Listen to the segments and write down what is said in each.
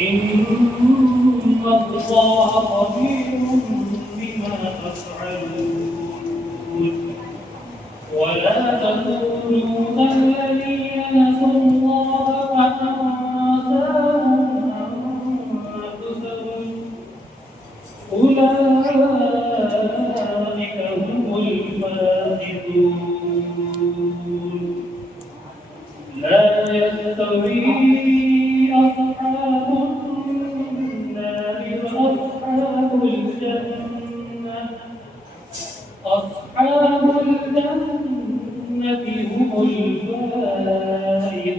إن الله خبير بما تفعلون ولا تكونوا كالذين نسوا الله فأنساهم أنفسهم أولئك هم الفاسقون لا يستوي أصحاب النار وأصحاب الجنة أصحاب الجنة هم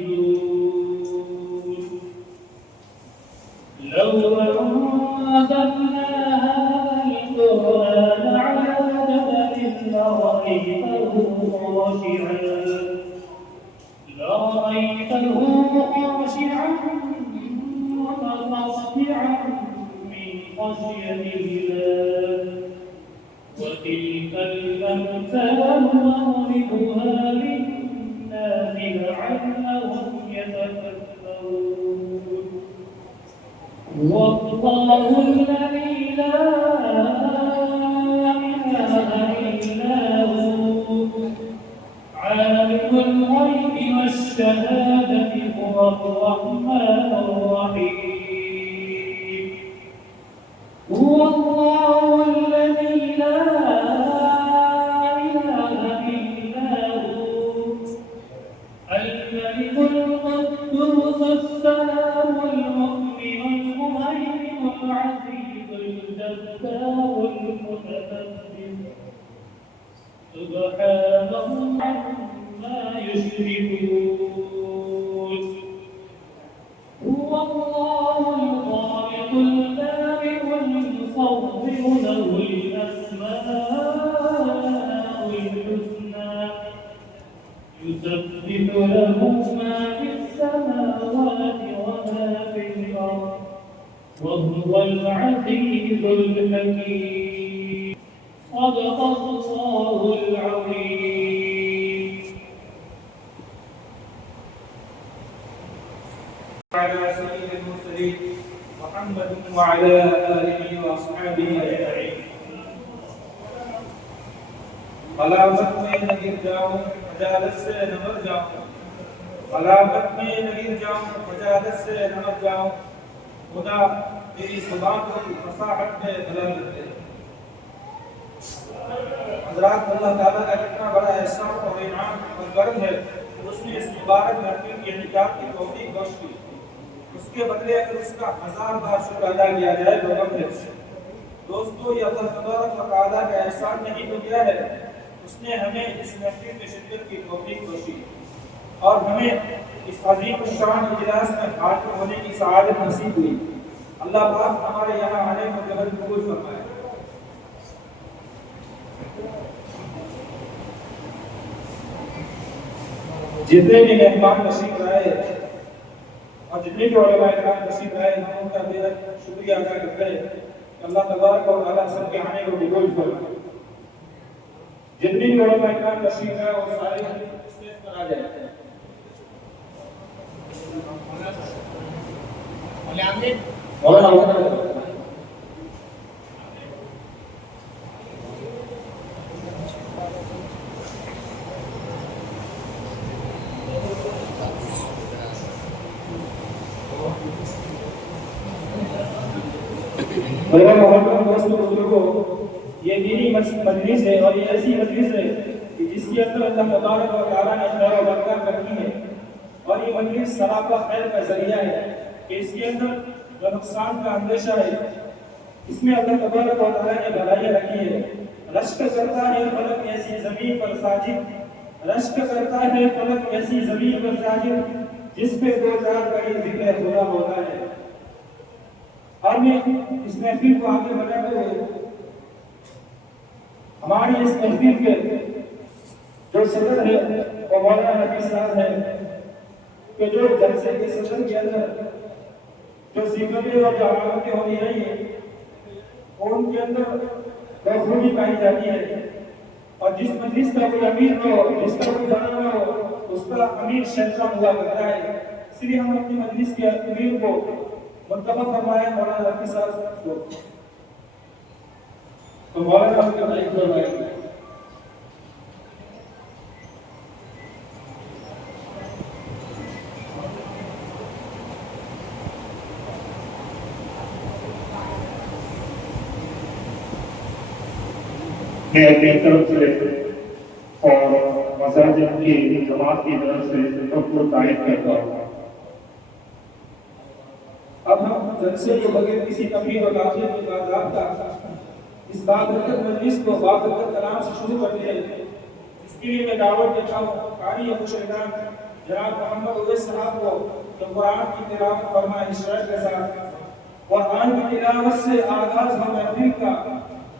الفائزون لو أنزلنا هذا القرآن على جبل لرأيته خاشعا متصدعا من خشية الله وتلك الأمثال نضربها للناس لعلهم يتفكرون والله الذي لا إله إلا هو عالم الغيب والشهادة هو الرحمن الرحيم هو الله الذي لا إله إلا هو الملك القدوس السلام المؤمن المهيمن العزيز الجبار المتكبر سبحانه عما يشركون هو الله الخالق البارئ المصور له الأسماء الحسنى يسبح له ما في السماوات وما في الأرض وهو العزيز الحكيم صدق الله العظيم على سيد المرسلين محمد وعلى آله وأصحابه أجمعين خلافت में न गिर जाऊं मजालत से न मर जाऊं खलाफत में न गिर जाऊं मजालत से न मर जाऊं खुदा तेरी सुबह को फसाहत में दलालत दे हज़रात अल्लाह ताला का कितना बड़ा एहसान और इनाम और करम है उसने इस मुबारक लड़के के निकाह की तौफीक बख्श की उसके बदले अगर उसका 1000 बार शुक्र अदा किया जाए तो कम है दोस्तों ये अल्लाह तबारक व तआला का एहसान नहीं तो क्या है उसने हमें इस महफिल में शिरकत की तौफीक बख्शी और हमें इस अजीम शान इजलास में हाजिर होने की सआदत नसीब हुई अल्लाह पाक हमारे यहाँ आने को कबूल फरमाए जितने भी मेहमान तशरीफ लाए और जितने भी उलमा इकराम तशरीफ लाए हम उनका बेहद शुक्रिया अदा करते हैं कि अल्लाह तबारक व तआला सबके आने को कबूल फरमाए जितने भी उलमा इकराम तशरीफ लाए वो सारे स्टेज पर आ जाए मेरे मोहब्बत दोस्तों बुजुर्गों ये दीनी मजलिस है और ये ऐसी मजलिस है कि जिसके अंदर अल्लाह तबारक व तआला ने खैर और बरकत रखी है और ये मजलिस सलाफा खैर का जरिया है कि इसके अंदर जो नुकसान का अंदेशा है इसमें अल्लाह तबारक व तआला ने भलाइयां रखी है रश्क करता है फलक ऐसी जमीन पर साजिद रश्क करता है फलक ऐसी जमीन पर साजिद जिस पे दो चार कड़ी जिक्र खुदा होता है और मैं इस महफिल को आगे बढ़ाते हुए हमारी इस महफिल के जो सदर है वो मौलाना नबी साहब है कि जो जलसे के सदर के अंदर जो जिक्र और जो अलामतें होनी रही है उनके अंदर खूबी पाई जाती है और जिस मजलिस का कोई अमीर हो जिसका कोई बना हो उसका अमीर शैतान हुआ करता है इसलिए हम अपनी मजलिस के अमीर को मुंतखब फरमाया मौलाना रफी साहब को। तो मौलाना आपके भाई फरमाएंगे। मैं अपनी तरफ से और मसाजिद की जमात की तरफ से सबको तारीफ करता हूँ। अब हम जलसे के बगैर किसी तकलीफ और ताखीर के बाज़ाब्ता इस बाबरकत मजलिस को बाबरकत कलाम से शुरू करते हैं, जिसके लिए मैं दावत देता हूँ कारी मुशहिदान जनाब मोहम्मद उवैस साहब को कि कुरान की तिलावत फरमाएं इशराक के साथ। कुरान की तिलावत से आगाज हो महफिल का,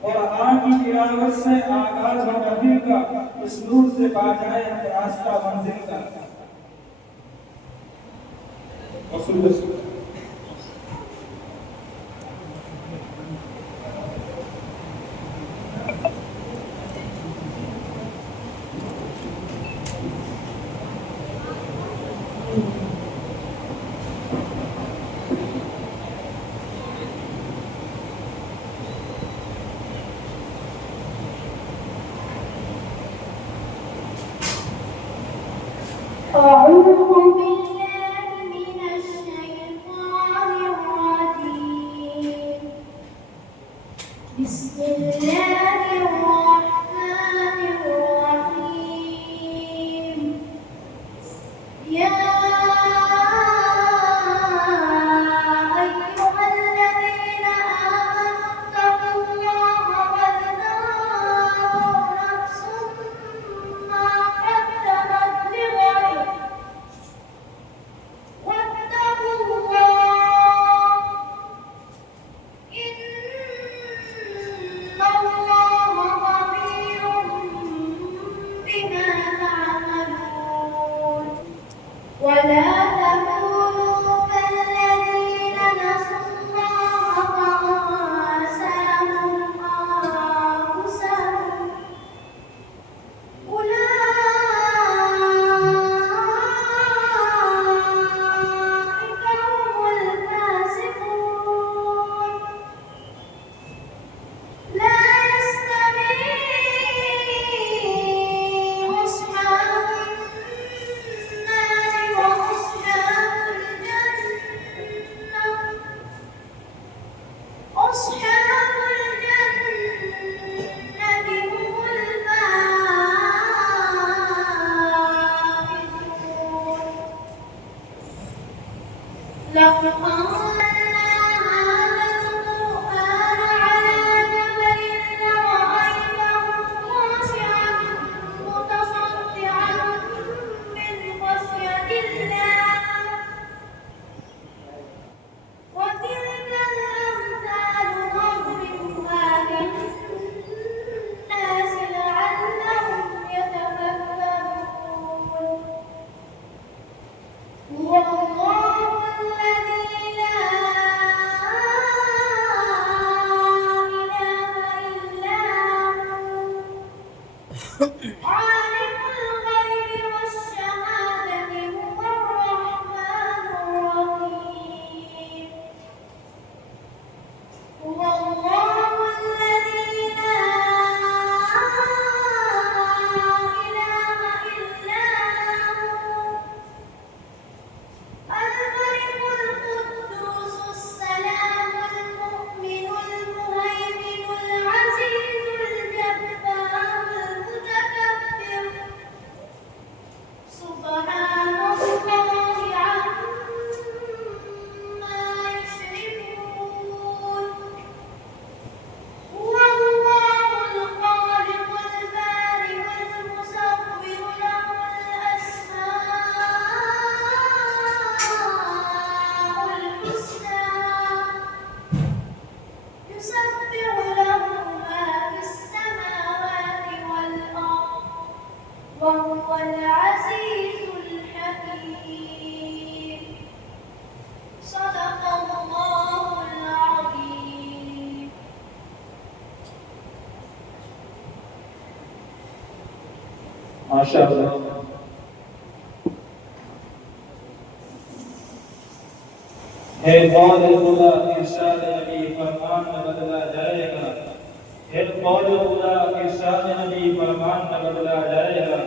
कुरान की तिलावत से आगाज हो महफिल का, इस नूर से पा जाए हम रास्ता मंजिल का। أعوذ بالله من الشيطان الرجيم. بسم الله الرحمن الرحيم. يا أيها الذين آمنوا اتقوا الله ولتنظر نفس ما قدمت لغد واتقوا الله إن الله خبير بما تعملون. ولا تكونوا كالذين نسوا الله فأنساهم أنفسهم أولئك هم الفاسقون. لا يستوي أصحاب النار وأصحاب الجنة. أصحاب الجنة هم الفائزون. لو أنزلنا هذا القرآن على جبل لرأيته خاشعا متصدعا من خشية الله. وتلك الأمثال نضربها للناس لعلهم يتفكرون. هو الله الذي لا إله إلا هو عالم الغيب والشهادة هو الرحمن الرحيم. هو الله الذي لا إله إلا هو الملك القدوس السلام المؤمن المهيمن العزيز الجبار المتكبر. سبحان الله عما يشركون. هو الله الخالق البارئ المصور له الأسماء الحسنى. يسبح له ما في السماوات والأرض وهو العزيز الحكيم. صدق الله العظيم. माशाअल्लाह। है कौल खुदा इरशाद नबी फरमान न बदला जाएगा, है कौल खुदा इरशाद नबी फरमान न बदला जाएगा,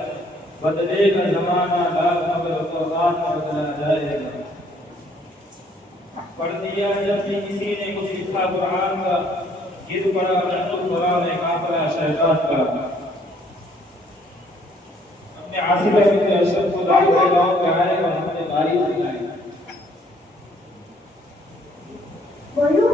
बदलेगा जमाना लाख मगर कुरान न बदला जाएगा। पढ़ दिया जब भी किसी ने कुछ लिखा कुरान का, गिर पड़ा कुरान में काफरा शैतान का। अपने आसिफ अपने अशरफ को दाव के गांव पे आए और हमने बारी दिखाई। बोलू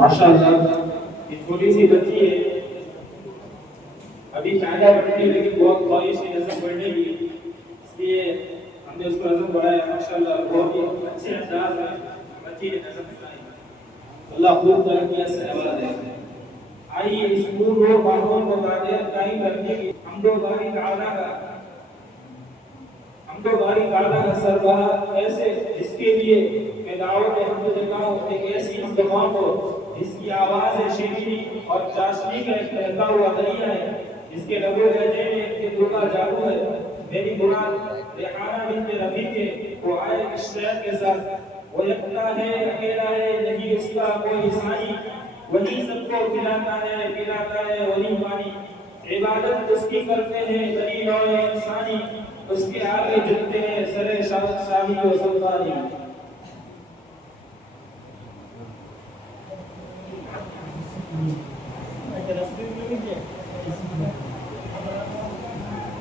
माशाअल्लाह ये थोड़ी सी बच्ची है, अभी कायदा पढ़ती है लेकिन बहुत ख्वाहिश है नज़म पढ़ने की, इसलिए हमने उसको नज़म पढ़ाया। माशाअल्लाह बहुत ही अच्छे अंदाज में बच्ची ने नज़म सुनाई। अल्लाह खूब तरक्की से नवाजे। आइए इस नूर और बाहों को कायम रखने की हमदोबारी काला का सरबराह ऐसे जिसके लिए मैं दावत हमद देता हूँ, एक ऐसी हमदमा को जिसकी आवाज़ है शीरीनी और चाशनी का एक बहता हुआ दरिया है, जिसके लबो लहजे में एक दिल का जादू है। मेरी मुराद रेहाना बिन्त रफी के वो आए इस शहर के साथ, वो यकता है अकेला है नहीं उसका कोई सानी, वही सबको खिलाता है पिलाता है वही पानी, इबादत उसकी करते हैं दलील और इंसानी, उसके आगे झुकते हैं सरे शाही और सुल्तानी।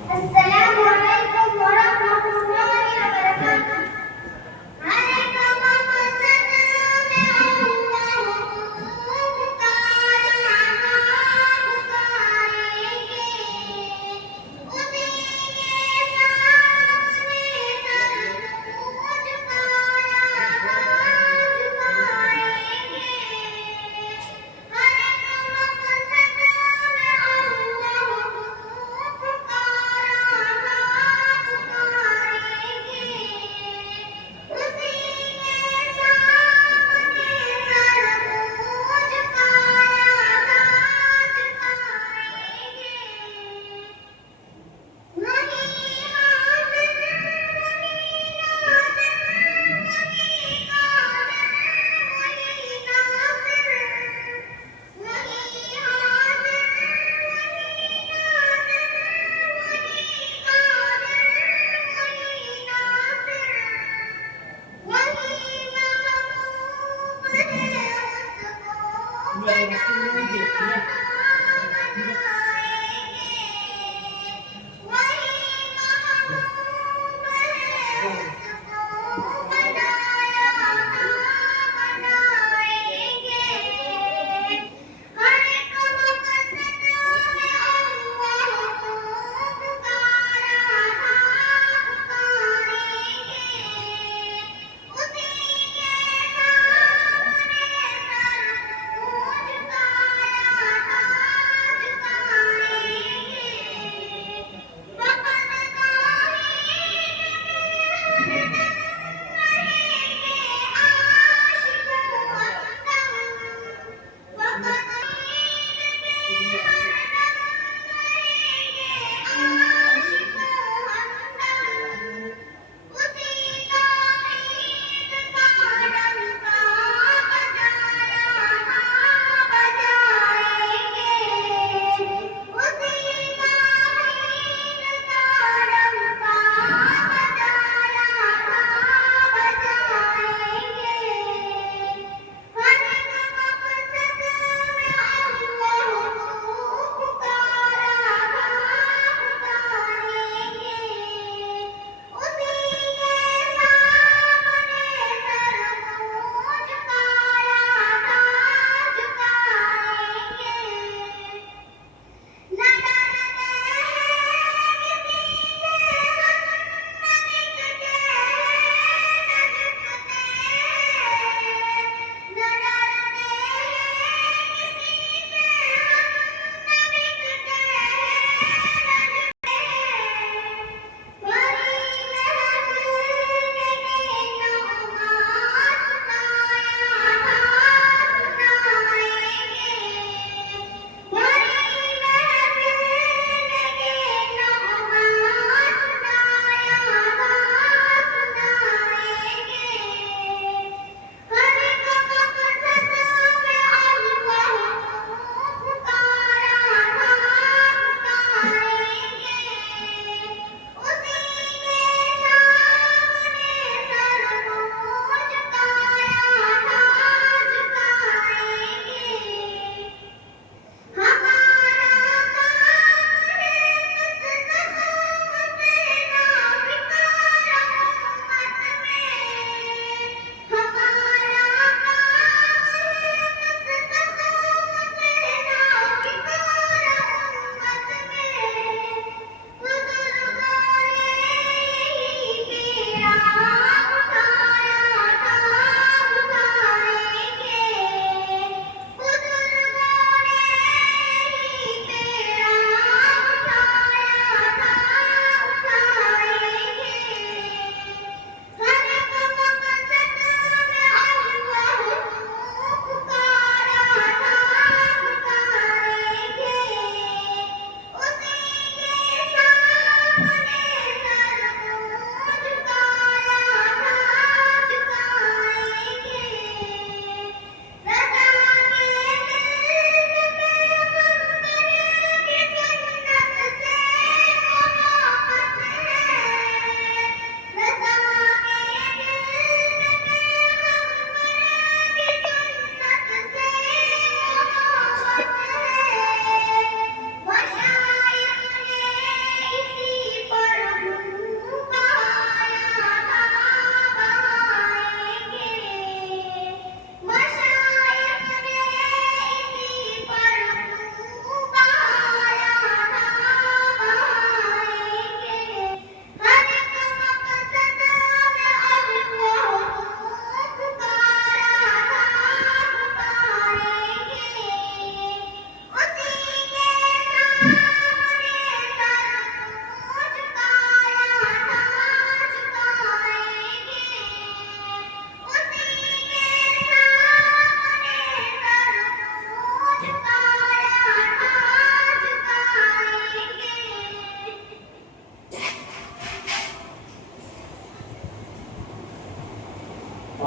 अस्सलामु अलैकुम वरहमतुल्लाहि वबरकातुहू।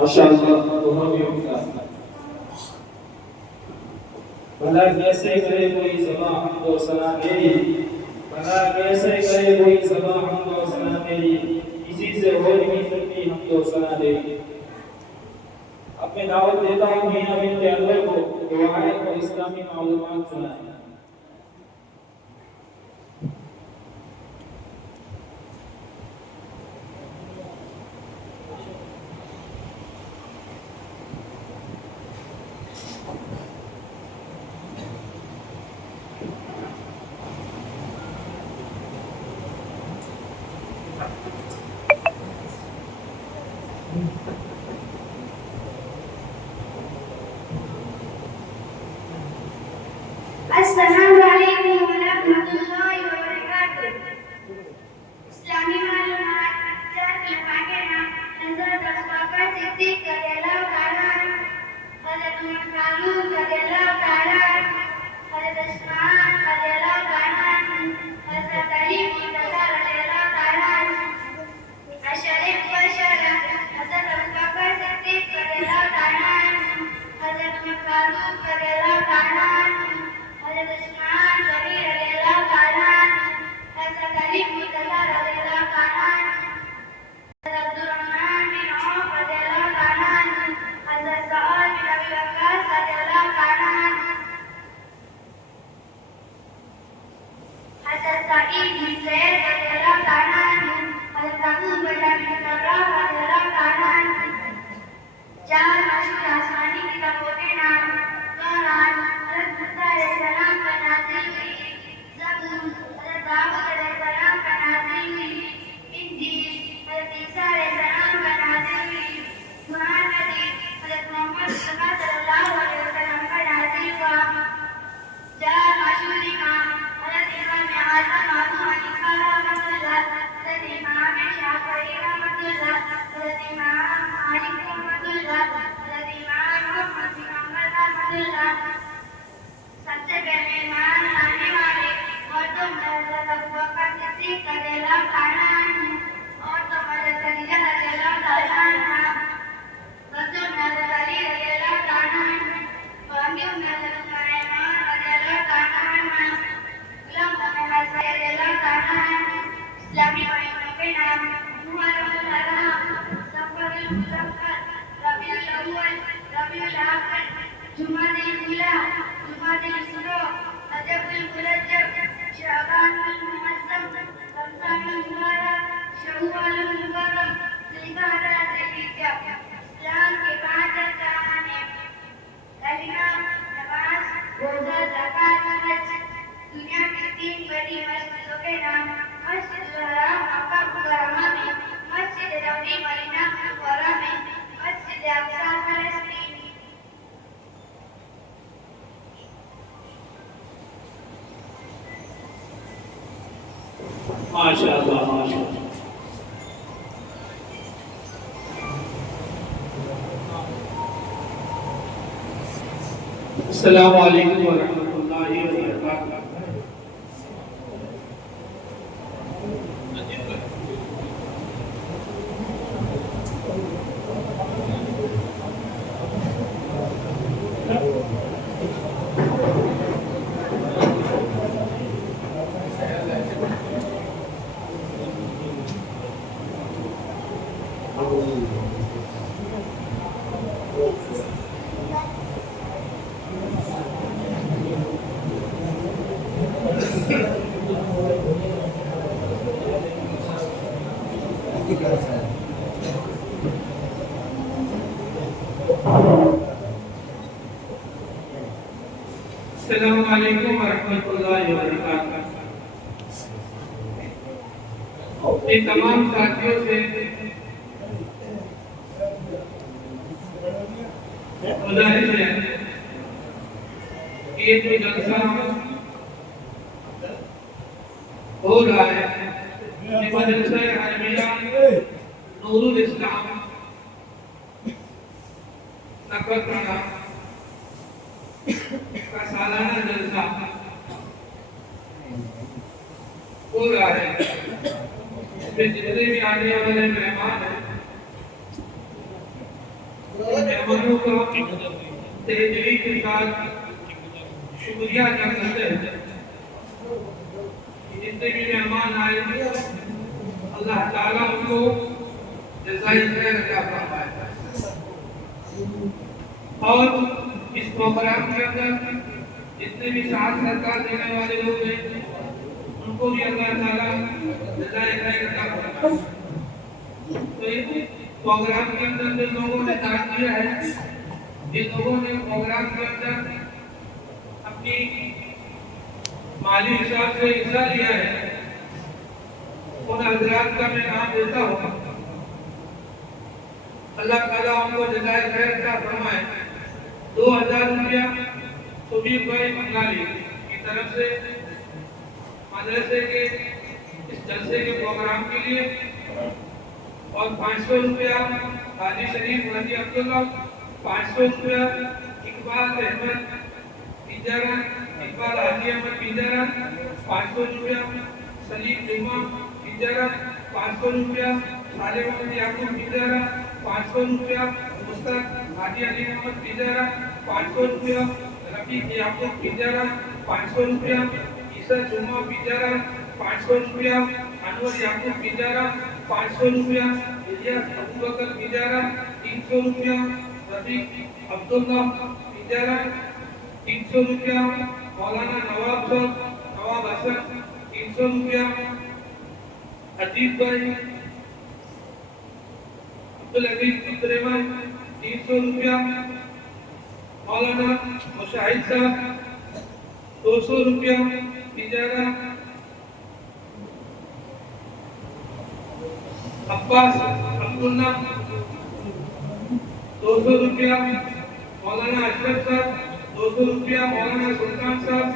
माशाअल्लाह दोनों भी उनका भला कैसे करे कोई ज़बां हमदो सना मेरी, भला कैसे करे कोई ज़बां हमदो सना मेरी, किसी से हो नहीं सकती हमदो सना मेरी। अब मैं दावत देता हूँ मीना बिनते अनवर को दुआएं और इस्लामी मालूमात सुनाएं। अस्सलामुअलैकुम वरहमतुल्लाहि वबरकातुह। इस्लामी मालूमात चार के नाम हज़रत अबू बकर सिद्दीक़ रज़ियल्लाहु ताला अन्हु, हज़रत उमर फारूक रज़ियल्लाहु ताला अन्हु, हज़रत उस्मान रज़ियल्लाहु ताला अन्हु, हज़रत अली मुर्तज़ा रज़ियल्लाहु ताला अन्हु। अशरे मुबश्शरा हज़रत अबू बकर सिद्दीक़ रज़ियल्लाहु ताला अन्हु, हज़रत उमर फारूक रज़ियल्लाहु ताला अन्हु, हज़रत उस्मान गनी रज़ियल्लाहु ताला अन्हु, हज़रत अली मुर्तज़ा रज़ियल्लाहु ताला अन्हु, हज़रत अब्दुर्रहमान बिन औफ रज़ियल्लाहु ताला अन्हु, हज़रत सअद बिन अबी वक्कास रज़ियल्लाहु ताला अन्हु, हज़रत सईद बिन ज़ैद रज़ियल्लाहु ताला अन्हु, हज़रत अबू उबैदा बिन जर्राह रज़ियल्लाहु ताला अन्हु। चार मशहूर आसमानी किताबों के नाम कुरान हज़रत मूसा अलैहिस्सलाम पर नाज़िल हुई, ज़बूर हज़रत दाऊद अलैहिस्सलाम पर नाज़िल हुई, इंजील हज़रत ईसा अलैहिस्सलाम पर नाज़िल हुई, कुरान मजीद हज़रत मोहम्मद मुस्तफा सल्लल्लाहु अलैहि वसल्लम पर नाज़िल हुआ। चार मशहूर इमाम हज़रत इमाम आज़म अबू हनीफा रहमतुल्लाह, हज़रत इमाम शाफ़िई रहमतुल्लाह, हज़रत इमाम मालिक रहमतुल्लाह, हज़रत इमाम अहमद बिन हंबल रहमतुल्लाह। सबसे पहले ईमान लाने वाले मर्दों में हज़रत अबू बकर सिद्दीक़ रज़ियल्लाहु ताला अन्हु, औरतों में हज़रत खदीजा रज़ियल्लाहु ताला अन्हा, बच्चों में हज़रत अली रज़ियल्लाहु ताला अन्हु, बागियों में हज़रत सुलैमान रज़ियल्लाहु ताला अन्हा, गुलामों में हज़रत रज़ियल्लाहु ताला अन्हु। इस्लामी महीनों के नाम मुहर्रम हराम, सफरुल मुज़फ़्फ़र, रबीउल अव्वल, रबीउल आखिर, जुमादुल ऊला, जुमादुल वुस्ता, रजबुल मुरज्जब, शअबानुल मुअज़्ज़म, रमज़ानुल मुबारक, शव्वालुल मुकर्रम, ज़ुल्क़अदा, ज़ुल्हिज्जा। इस्लाम के 5 अरकान हैं: कलिमा, नमाज, रोज़ा, ज़कात, हज। दुनिया की 3 बड़ी मस्जिदों के नाम मस्जिदुल हराम मक्का मुकर्रमा में, मस्जिद नबवी मदीना मुनव्वरा में, मस्जिद अक़सा फ़लस्तीन। माशाअल्लाह माशाअल्लाह। अस्सलामु अलैकुम वरहमतुल्लाहि वबरकातुह। अस्सलामु अलैकुम वरहमतुल्लाहि वबरकातुह। इन तमाम साथियों से गुजारिश है कि ये जो जलसा हो रहा है, ये मदरसा अलमिया नूरुल इस्लाम नखत्राना का सालाना जलसा हो रहा है। इसमें जितने भी आने वाले मेहमान हैं मेहमानों का तहेदिली के साथ शुक्रिया अदा करते हैं कि जितने भी मेहमान आए अल्लाह ताला उनको जज़ाए खैर अता फरमाए। और इस प्रोग्राम के अंदर जितने भी साथ सरकार देने वाले लोग हैं उनको भी अल्लाह ताला जज़ाए खैर अता फरमाए। तो इस प्रोग्राम के अंदर जिन लोगों ने दान दिया है, जिन लोगों ने प्रोग्राम के अंदर अपनी माली हिसाब से हिस्सा लिया है, उन हजरात का मैं नाम देता हूँ। अल्लाह ताला उनको जज़ाए खैर अता फरमाए। 2000 रुपया सुबीर भाई बंगाली की तरफ से मदरसे के इस जलसे के प्रोग्राम के लिए, और 500 रुपया हाजी शरीफ हाजी अब्दुल्ला, 500 रुपया इकबाल अहमद पिंजारा, इकबाल हाजी अहमद पिंजारा, 500 रुपया सलीम जुम्मा पिंजारा, 500 रुपया साले मोहम्मद याकूब पिंजारा, 500 रुपया मुस्तक हाजी अली मोहम्मद पिंजारा, 500 रुपया रफीक याकूब पिंजारा, 500 रुपया ईसा जुम्मा पिंजारा, 500 रुपया अनवर याकूब पिंजारा, 500 रुपया इलियास अबू बकर पिंजारा, 300 रुपया रफीक अब्दुल्ला पिंजारा, 300 रुपया मौलाना नवाब हसन, 300 रुपया अजीत भाई अब्दुल अजीज अब्दुलरहमान, 300 रुपया मौलाना मुशाहिद साहब, 200 रुपया पिंजारा अब्बास अब्दुल्ला, 200 रुपया मौलाना अशरफ साहब, 200 रुपया मौलाना सुल्तान साहब,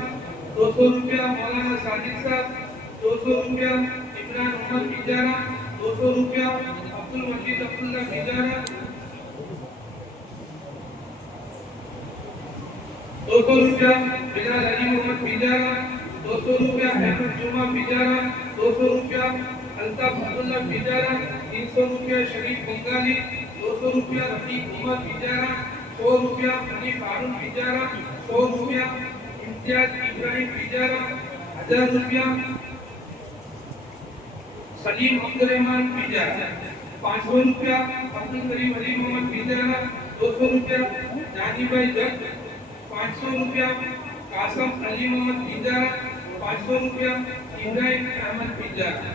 200 रुपया मौलाना साजिद साहब, 200 रुपया इमरान मोहम्मद पिंजारा, 200 रुपया अब्दुल मजीद अब्दुल्ला पिंजारा, 200 रुपया बिलाल अली मोहम्मद पिंजारा, 200 रुपया अहमद जुमा पिंजारा, 200 रुपया अल्ताफ अब्दुल्ला पिंजारा, 300 रुपया शरीफ बंगाली, 200 रुपया रफीक उमर पिंजारा, 100 रुपया हनीफ हारून पिंजारा, 100 रुपया इम्तियाज इब्राहिम पिंजारा, 1000 रुपया सलीम अब्दुलरहमान पिंजारा, 500 रुपया अब्दुल करीम अली मोहम्मद पिंजारा, 200 रुपया जानी भाई जग, 500 रुपया कासम अली मोहम्मद पिंजारा, 500 रुपया इब्राहिम अहमद पिंजारा।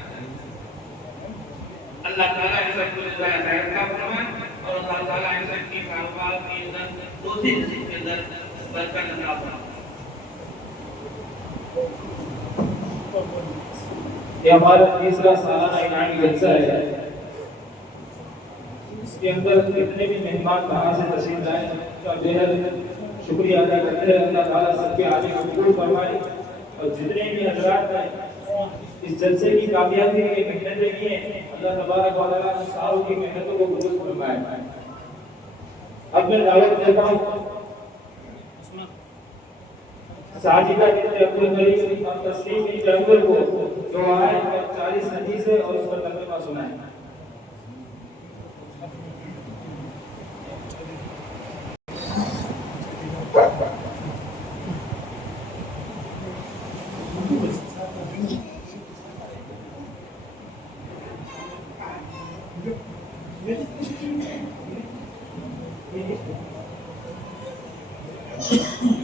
अल्लाह ताला इन सबको जज़ाए खैर का फरमाए और अल्लाह ताला इन सबकी कारोबार की अंदर रोजी नसीब के अंदर बरकत अता फरमाए। ये हमारा तीसरा सालाना इनामी जलसा है। इसके अंदर कितने भी मेहमान कहाँ से तशरीफ लाए उसका बेहद शुक्रिया अदा करते हैं। अल्लाह ताला सबके आने को कबूल फरमाए और जितने भी हजरात हैं इस जलसे की कामयाबी के मेहनतें की हैं, अल्लाह तबारक व तआला उन सारों की मेहनतों को कबूल फरमाए। अब मैं दावत देता हूँ साजिदा बिन्त अब्दुल करीम और तस्लीम बिन्त जंगल को जो आए 40 हदीस है और उस पर तर्जुमा सुनाए।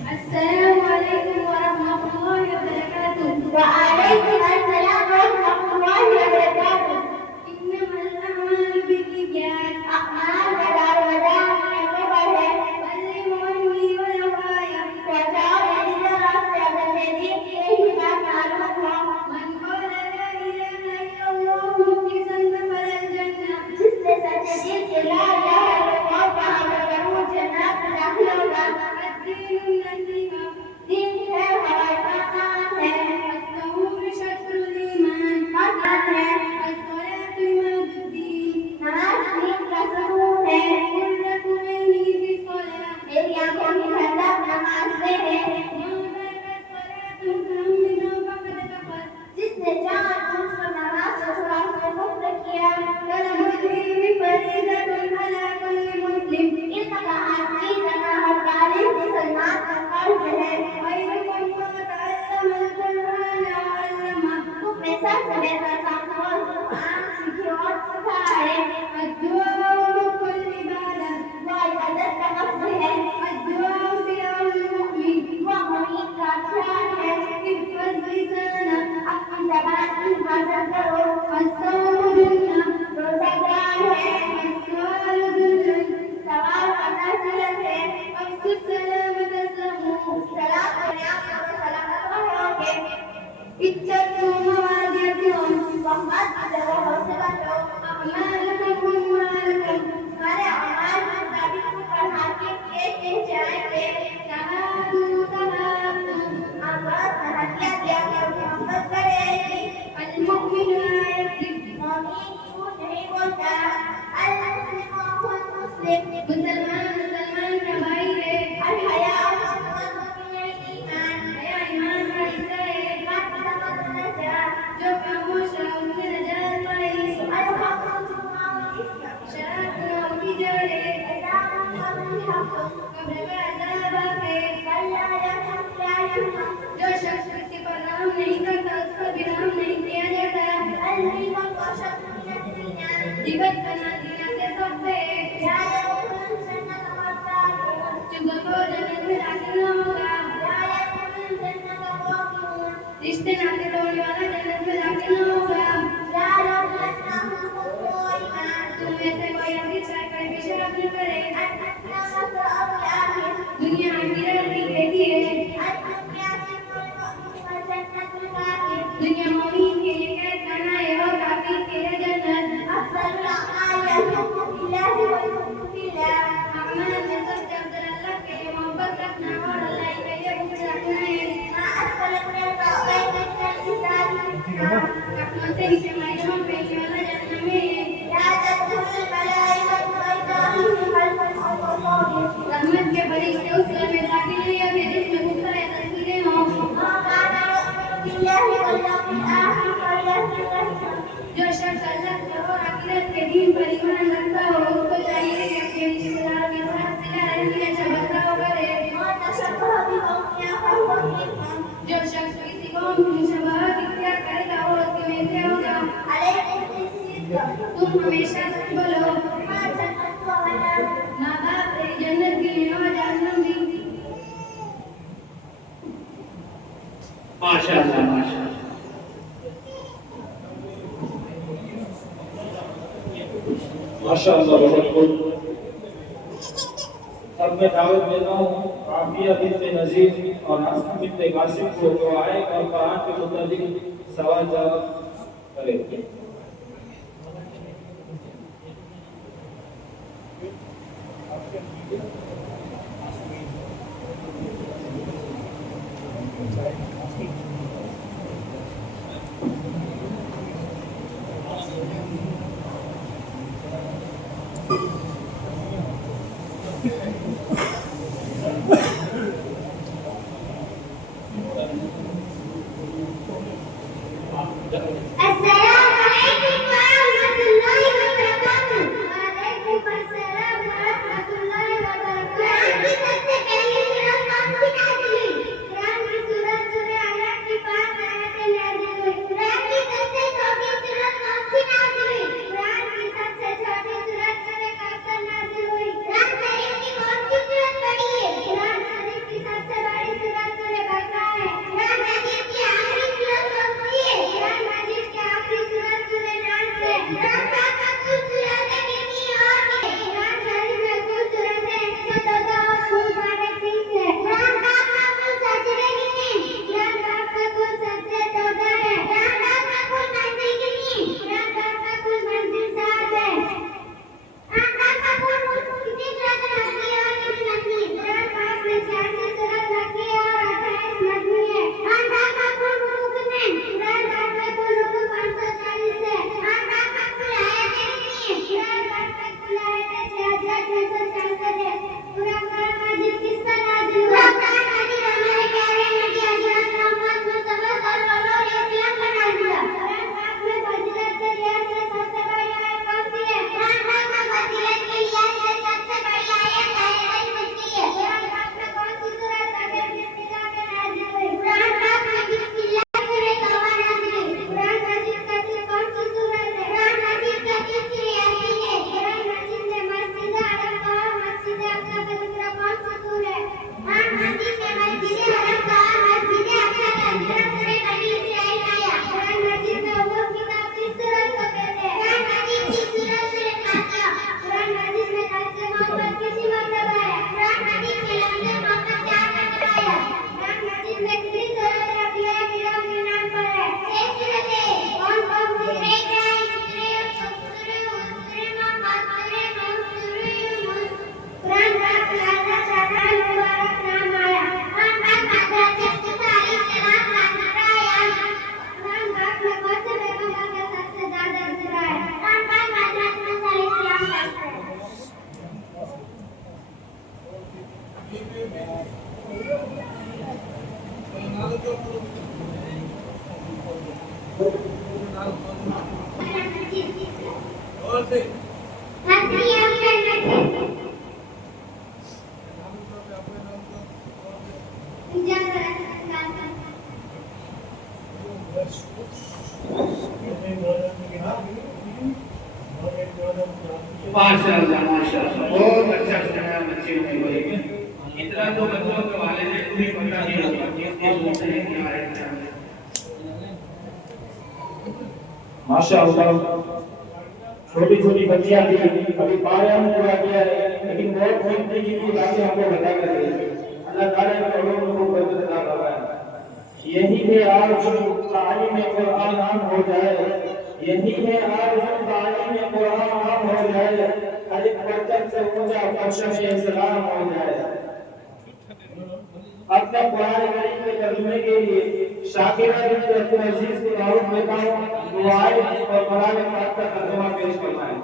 अस्सलामु अलैकुम वरहमतुल्लाहि वबरकातुहू। वअलैकुम अस्सलाम वरहमतुल्लाहि वबरकातुहू। सबसे बेहतर सामान कुरान सीखे और सिखाए। الدعاء مخ العبادة वो इबादत का लफ्ज़ है। الدعاء سلاح المؤمن वो मुमीन का हथियार है। احفظ لسانك अपनी ज़बान की हिफाज़त करो। الصوم جنة रोज़ा ज्ञान है। السؤال ذل सवाल करना जिल्लत है। أفشوا السلام تسلموا सलाम करने आपको सलामत रहोगे। اتقوا مواضعكم मोहम्मद की जगहों से बचो। أعمالكم أموالكم हमारे अमाल में मुताबिक मुकर्रर किए जाएंगे। تعادوا تهابوا अगर हदिया दिया कर मोहब्बत करेगी। المؤمن لا يكذب मोमीन झूठ नहीं बोलता। अल-मुस्लिम अखुल मुस्लिम। मुसलमान मुसलमान का भाई है अल हया शुक्र मुमिन ईमान। हया ईमान का हिस्सा है बात समझ न जा। जो खामोश है उसने नजात पाई अल हक जुमाउल इस्लाम। शराब गुनाहों की जड़ है अज़ाम कबल हक। कब्र का अज़ाब है अल्ला यरहम ला यरहम। जो शख्स किसी पर रहम नहीं करता उस पर भी रहम नहीं किया जाता अल-ग़ीबत वशत्म मिन ज़िना। जीवत करना जीना से सबसे ला यदखुलुल जन्नत वत्ताक़ून। चुगलखोर जन्नत में दाखिल न होगा ला यदखुलुल जन्नत वाक़िऊन। रिश्ते नाते तोड़ने वाला जन्नत में दाखिल न होगा ला यग़लन्नहुम ईमान। तुम में से कोई अपनी चाय भी शराब न करे अन-दुन्या मज़रअul आखिर। दुनिया आखिरत की खेती है अन-दुन्या सिज्नुल मुअमिन व जन्नतुल काफिर। दुनिया मौमीन के लिए कैद खाना है और काफिर के लिए जन्नत अफ़ज़लुल अअमाल अल-हुब्बु बिल्लाहि वल हुब्बु फिल्लाह। अमाल में सबसे अफजल अल्लाह के लिए मोहब्बत रखना और अल्लाह के लिए बुग़्ज़ रखना है मा अस्फ़ल मिनल कअबैन मिनल इज़ारी फिन्नार। अपनों से नीचे मैदान पेश वाला जन्नत में है ला तदखुलुल मलाइकतु व इब्राहीम खल्फ़ल मसौबिर। रहमत के फरिश्ते उस घर में दाखिल नहीं होते जिसमें गुफ़्ता या तस्वीरें हों मा काना युमिनु बिल्लाहि वल यौमिल आखिर फल्यहज़िर रहिमह। जो शख्स अल्लाह के और आखिरत के दिन पर ईमान रखता हो उसको चाहिए कि अपने रिश्तेदारों के साथ सिला रहमी अच्छा बर्ताव करे मा तशब्बह बिक़ौमिन फहुव मिनहुम। जो शख्स किसी कौम की शबाहत इख्तियार करेगा वो उसके में से होगा अलैकुम बिस्सिद्क़। तुम हमेशा सच बोलो मा जन्नत व अनार। माँ बाप तेरी जन्नत की है और जहन्नम भी माशाअल्लाह माशाअल्लाह माशाअल्लाह बहुत खूब। अब मैं दावत देता हूँ आफिया बिन्त नज़ीर और आसमा बिन्त कासिम को जो आए और कुरान के मुताबिक सवाल जवाब करें। अस्सलामु और से माशाअल्लाह माशाअल्लाह बहुत अच्छा सुनाया बच्चे को। इतना तो बच्चों के वालिद को भी पता नहीं होगा ये सोचते हैं क्या है क्या नहीं। माशाअल्लाह छोटी छोटी बच्चियां भी अभी पाया पूरा किया है, लेकिन बहुत मेहनत की बातें हमको बता कर रही है। अल्लाह ताला ने लोगों को बरकत अता फरमाए। यही है आरज़ू तालीम कुरान आम हो जाए, यही है आरज़ू तालीम कुरान आम हो जाए, हर एक बच्चे से ऊंचा बख्शिश इस्लाम हो जाए। अपने कुरान करीम के तर्जुमे के लिए शाकिरा बिन अब्दुल अजीज को दावत देता हूं, दुआएं और कुरान पाक का तर्जुमा पेश फरमाएं।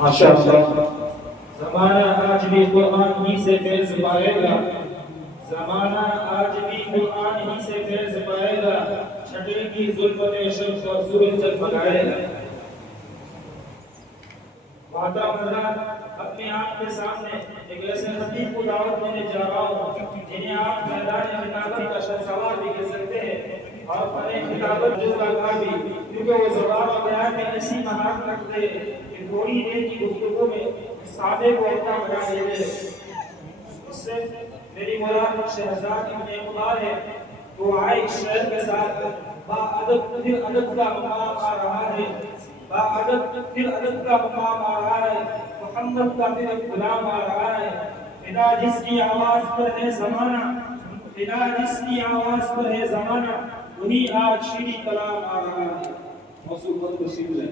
माशाअल्लाह ज़माना आज भी कुरान ही से फैज़ पाएगा, ज़माना आज भी कुरान ही से फैज़ पाएगा, छटेगी ज़ुल्फ़त शम्स और सूरज जगमगाएगा। माता हज़रात अपने आप के सामने एक ऐसे खतीब को दावत देने जा रहा हूँ जिन्हें आप मैदान खिताबत का शहसवार भी कह सकते हैं और फने खिताबत जो का भी, क्योंकि वो ज़बान और बयान में ऐसी महारत रखते कि थोड़ी देर की गुफ्तगू में सादे को अपना बना देते। इससे मेरी मुराद शहजाद इब्न इक़बाल है, तो आए शेर के साथ बाअदब फिर अदब का मकाम आ रहा है, बाअदब फिर अदब का मकाम आ रहा है, मोहम्मद का फिर गुलाम आ रहा है। फिदा जिसकी आवाज पर है ज़माना, फिदा जिसकी आवाज पर है ज़माना, वही आज शीरी कलाम आ रहा है। मौसूफ़त को शिकल है।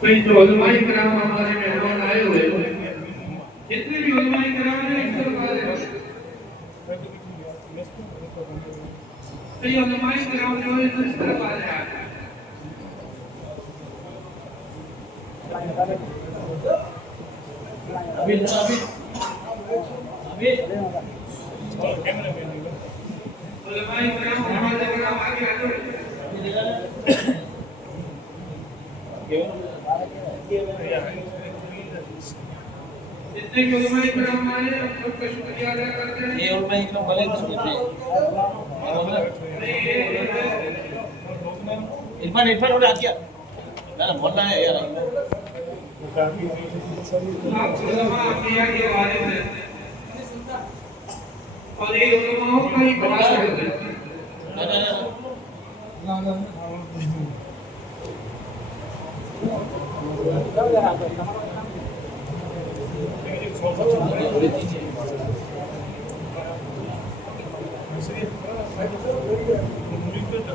कोई तो उलमाए किराम हमारे मेहमान आए हुए जितने भी उलमाए किराम हैं इनको लगा दे। तो ये उलमाए किराम जो है इस तरफ आ जाए। अभी उलमाए किराम हमारे किराम आगे आ जाओ। जितने भी उलमा इकराम आए हम सबका शुक्रिया अदा करते हैं। ये उलमा इकराम भले इरफान इरफान उड़ा दिया ना बोलना है यार आप उलमा अम्बिया के वारिस हैं और ये उलमाओं का ही बड़ा है।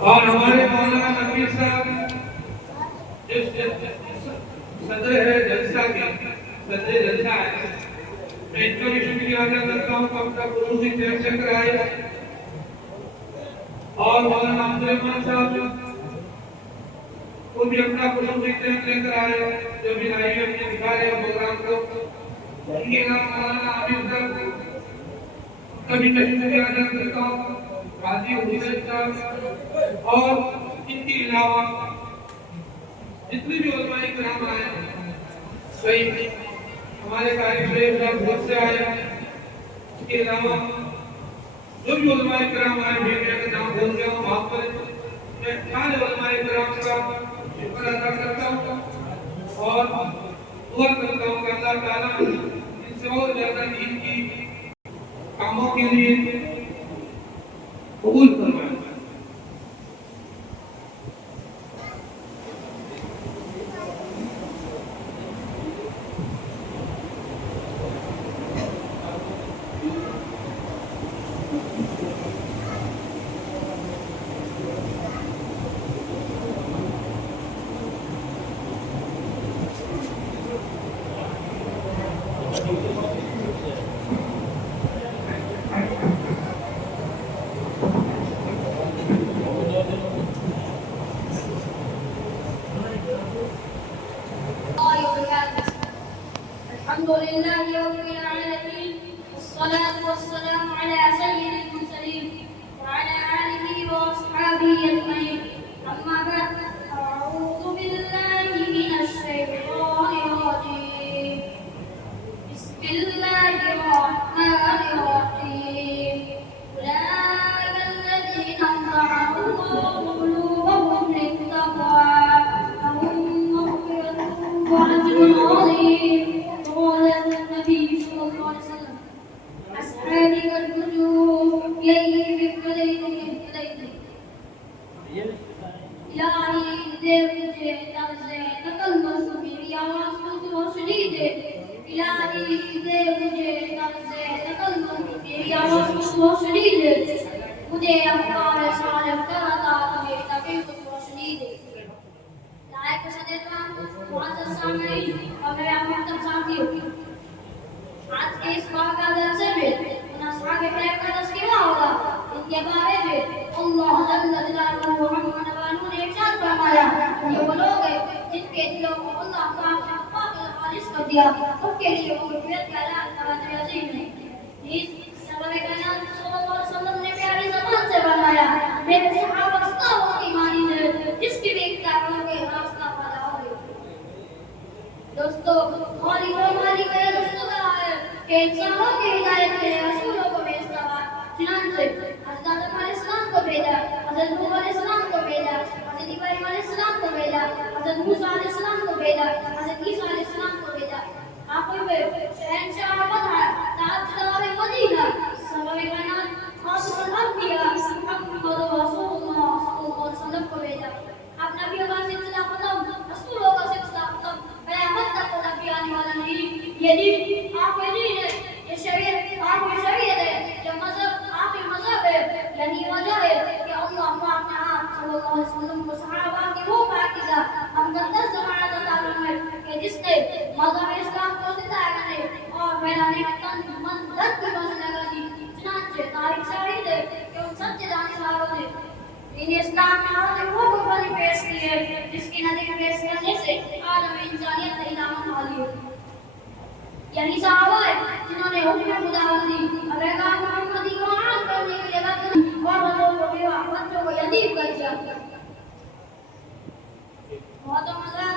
और हमारे मौलाना नबी साहब जिस सदर है जलसा के सदर जलसा है, मैं इनका भी शुक्रिया अदा करता हूँ अपना खुसूसी सिलेक्शन कराए। और मौलाना अब्दुल साहब वो भी अपना खुसूसी सिलेक्शन कराए जो भी लाइव में दिखा रहे प्रोग्राम को। इनके नाम मौलाना आबिद साहब कभी शुक्रिया अदा करता हूँ, गाजी हुसैन साहब और इनके अलावा जितने भी उलमा इकराम आए, कई हमारे कारी शरीफ साहब बहुत से आए, इसके अलावा जो भी उलमा इकराम आए मैं का नाम भूल गया हूँ वहाँ पर मैं सारे उलमा इकराम का शुक्र अदा करता हूँ और दुआ करता हूँ कि अल्लाह ताला इनसे और ज़्यादा दीन की कामों के लिए कबूल फरमाए। الحمد لله رب العالمين والصلاة والسلام على سيد المرسلين وعلى آله وأصحابه أجمعين. أما بعد، أعوذ بالله من الشيطان الرجيم. بسم الله الرحمن الرحيم. أولئك الذين طبع الله قلوبهم للتقوى لهم مغفرة وأجر عظيم. قال النبي صلى الله عليه وسلم: أصحابي والرجوع إليه بإليه إلهي देव तुझे तब से तकल्लुफ़ मेरी आवाज़ को तो शदीद है। इलाही देव तुझे तब से तकल्लुफ़ मेरी आवाज़ को तो शदीद है। मुझे अफ़कार सालिम कराता मेरी तकलीफ़ को शदीद है। लायक सदैव मुअज़्ज़ज़ सामईन और मेरे मोहतरम साथियों, आज के इस वाक़ा जलसे में उन असहाब कहफ का तज़किरा होगा। इनके बारे में अल्लाह जल्ल जलालुहु मुहम्मद वालों ने इरशाद फरमाया, ये वो लोग हैं जिनके दिलों को अल्लाह ताला ने पाक और खालिस कर दिया, उनके लिए वो मग़फ़िरत का ऐलान कराने अज़ीम है। इस सबब कायनात सल्लल्लाहु अलैहि वसल्लम ने प्यारी ज़बान से फरमाया, मेरे सहाबा सलावत की मानिंद जिसकी भी इख्तियार होंगे रास्ता पैदा होगा। दोस्तों, खालिक और मालिक का रसूल है कि इंसानों की हिदायत के लिए रसूलों को भेजता है। चुनांचे हज़रत आदम अलैहिस्सलाम को भेजा, हज़रत नूह अलैहिस्सलाम को भेजा, हज़रत इब्राहीम अलैहिस्सलाम को भेजा, हज़रत मूसा अलैहिस्सलाम को भेजा, हज़रत ईसा अलैहिस्सलाम को भेजा। आखिर में शहंशाह मदह ताजदार मदीना सबब कायनात खातमुल अंबिया मुहम्मद रसूलुल्लाह सल्लल्लाहु अलैहि वसल्लम को भेजा। अब नबियों का सिलसिला खत्म, रसूलों का सिलसिला खत्म, क़यामत तक नबी आने वाला नहीं। ये दीन आखिरी है, ये शरीयत आखिरी शरीयत है, ये मज़हब आखिरी मज़हब है। यही वजह है कि अल्लाह पाक ने सल्लल्लाहु अलैहि वसल्लम को सहाबा की वो पाकीज़ा मुक़द्दस ज़मानत अता फरमाई कि जिसने मज़हब इस्लाम को ज़िंदा रखने और फैलाने में तन मन धन की बात लगा दी। चुनांचे तारीख शाहिद है कि उन सच्चे जानने वालों ने इन इस्लाम में आने वो कुर्बानी पेश की है जिसकी नज़र पेश करने से आलम इंसानियत का इनाम वाली है। यही सहाबा है जिन्होंने हुक्म खुदावंदी पैगाम मोहम्मदी को आम करने के लिए वक्त और बच्चों को बेवा बच्चों को यतीम कर दिया। बहुत मजा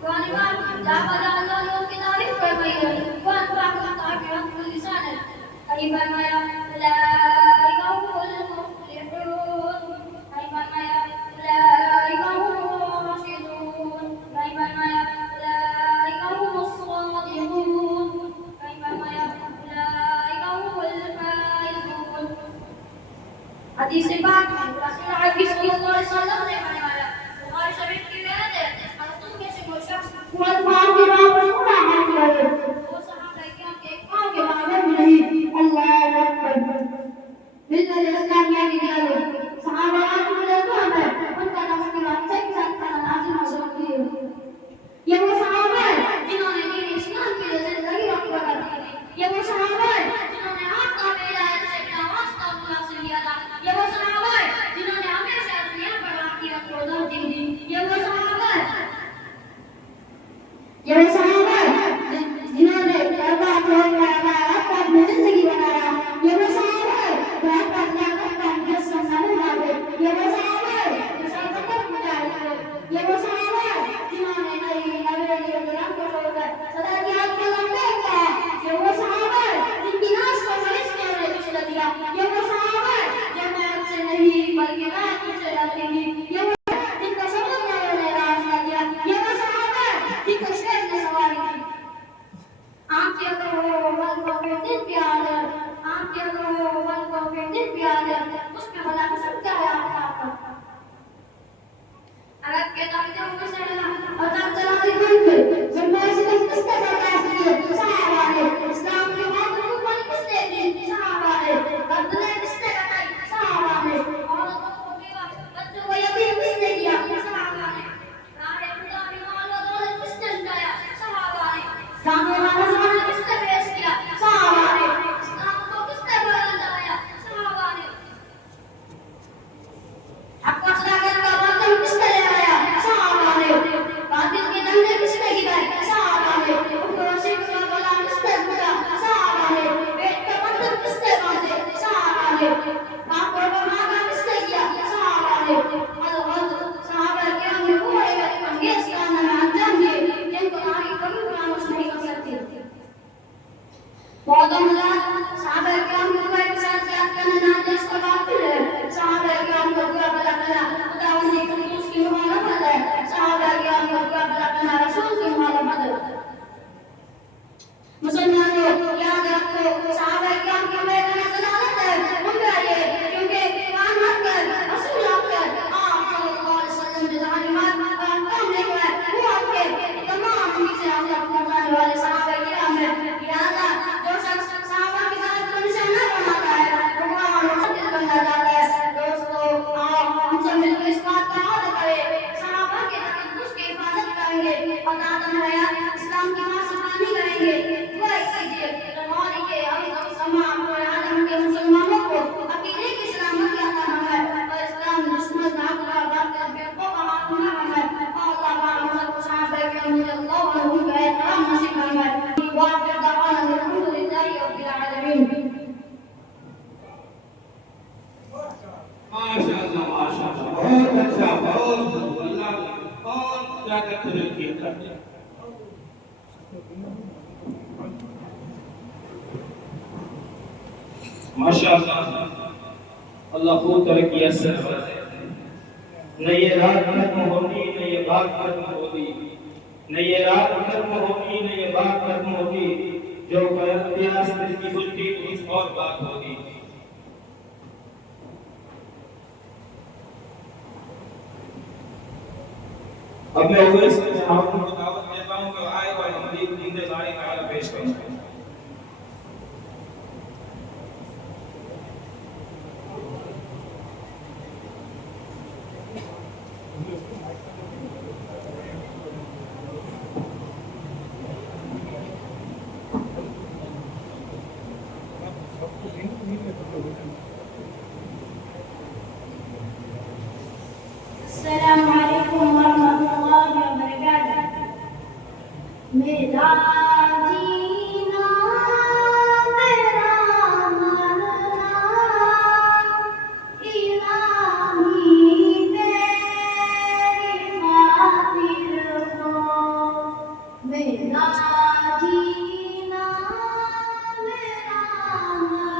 कुरान पाक जहाँ पर अल्लाह ने उनकी तारीफ फरमाई है। कुरान पाक कहीं फरमाया उलाइका हुमुल मुफ्लिहून, कहीं फरमाया उलाइका हुमुर राशिदून, कहीं फरमाया उलाइका हुमुस सादिकून, कहीं फरमाया उलाइका हुमुल फाइजून। हदीस पाक में रसूल अकरम सल्लल्लाहु अलैहि वसल्लम ने फरमाया, बुखारी शरीफ की रिवायत है, अगर तुम में से कोई शख्स कुरान पाक की बात पर सुना है वो सहाबा किराम के काम के बारे में नहीं, अल्लाहु अकबर। मिल्लत इस्लामिया की दियालो सहाबा रादियल्लाहु अन्हुम उनका तस्करा सही साथ का नाज़िल मौजूद है। ये वो सहाबा हैं जिन्होंने दीन इस्लाम के लिए जिंदगी वक्फ कर दी थी। ये वो सहाबा हैं जिन्होंने आपका विलायत से बिना वास्ता अल्लाह से लिया था। ये वो सहाबा हैं जिन्होंने हमेशा दुनिया पर आखिरत को तरजीह दी। ये वो सहाबा हैं जिन्होंने अल्लाह को अपनी जिंदगी बनाया। ये वो सहाबा हैं जो आपका ज़ियादत का मुजस्सम नमूना थे। ये वो सहाबा हैं जो सरकत मुजाहिद थे। ये वो सहाबा हैं जिन्होंने नई नवेली दुनिया को छोड़कर सदा की आग में लंबे हुआ। ये वो सहाबा हैं जिनकी नाश को फरिश्ते ने कुचल दिया। ये वो सहाबा हैं जो मौत से नहीं बल्कि रात से डरती थी। ये वो जिनका सबक ने राज न दिया। ये वो सहाबा हैं जिनको शेर ने सवारी की। आंखें तो मन को फिर दिन प्यार है, आंखें तो मन को फिर दिन प्यार है, उसमें भला कसम क्या है आपका। अरब के ताकतों में से और जब चलाती हुई फरमाया से किसने बर्दाश्त किया? सहाबा ने। इस्लाम की बात को कुर्बानी किसने दी? सहाबा ने। गर्दनें किसने कटाई? सहाबा ने। औरतों को बेवा बच्चों को यतीम किसने किया? सहाबा ने। राहे खुदा में माल और दौलत किसने लुटाया? सहाबा ने। सामने वाला ज़माना किसने पेश किया? सहाबा ने। इस्लाम को किसने बुलंद कराया? सहाबा ने। आपको सदाकत का मातम किसने ले आया? सहाबा ने। बातिल के डंडे किसने गिराए? सहाबा ने। उपरोसी का गला किसने घुटा? सहाबा ने। पेट का बंधन किसने बांधे? सहाबा ने। बाप और माँ का किसने किया? सहाबा ने। सहाबा किराम ने वो अंगेज कारनामे अंजाम दिए जिनको आगे कभी फरामोश नहीं कर सकती। बहुत सहाबा किराम को के साथ याद करना नाजायज का बातिल है। सहाबा किराम को बुरा भला कहना खुदावंद की कुदरत की मुखालफत है। सहाबा किराम को बुरा भला कहना रसूल की मुखालफत है। मुसलमानों याद रखो सहाबा किराम की बेहद जलालत है उनका ये क्योंकि कुरान हक है, रसूल हक है, आप सल्लल्लाहु अलैहि वसल्लम जो तालीमात और अहकाम लेकर है वो आपके तमाम चीजें हम तक पहुंचाने वाले सहाबा किराम हैं। लिहाजा जो शख्स सहाबा की जात को निशाना बनाता है वो कुरान और दिल बनना चाहता है। दोस्तों आओ हम सब मिलकर इस बात का आदर करें, सहाबा के तकद्दुस की हिफाजत करेंगे और दादन हया इस्लाम की मासूमानी करेंगे। दुआ कीजिए रवानी के अभी तमाम आलम के मुसलमानों को अकीदे की सलामती अता फरमाए और इस्लाम दुश्मन नाक का बात के बेवकूफ का खात्मा फरमाए। अल्लाह पाक हम सबको सहाबा के रज़ियल्लाहु अन्हुम का एहतराम नसीब फरमाए। व आखिर दअवाना अल्हम्दुलिल्लाहि रब्बिल आलमीन। माशाअल्लाह माशाअल्लाह बहुत अच्छा बहुत अल्लाह बहुत ज्यादा तरक्की कर दिया। माशाअल्लाह अल्लाह खूब तरक्की से नवाजे। न ये रात खत्म होती न ये बात खत्म होती, न ये रात खत्म होती न ये बात खत्म होती, जो प्यास दिल की बुझती कुछ और बात होती। अब मैं उस आपको दावत देता हूं कि आए और हम जिंदे बारी ताला पेश करें। अस्सलामु अलैकुम वरहमतुल्लाहि वबरकातुह। मेरा जीना मेरा मरना इलाही तेरी खातिर हो। मेरा जीना मेरा मरना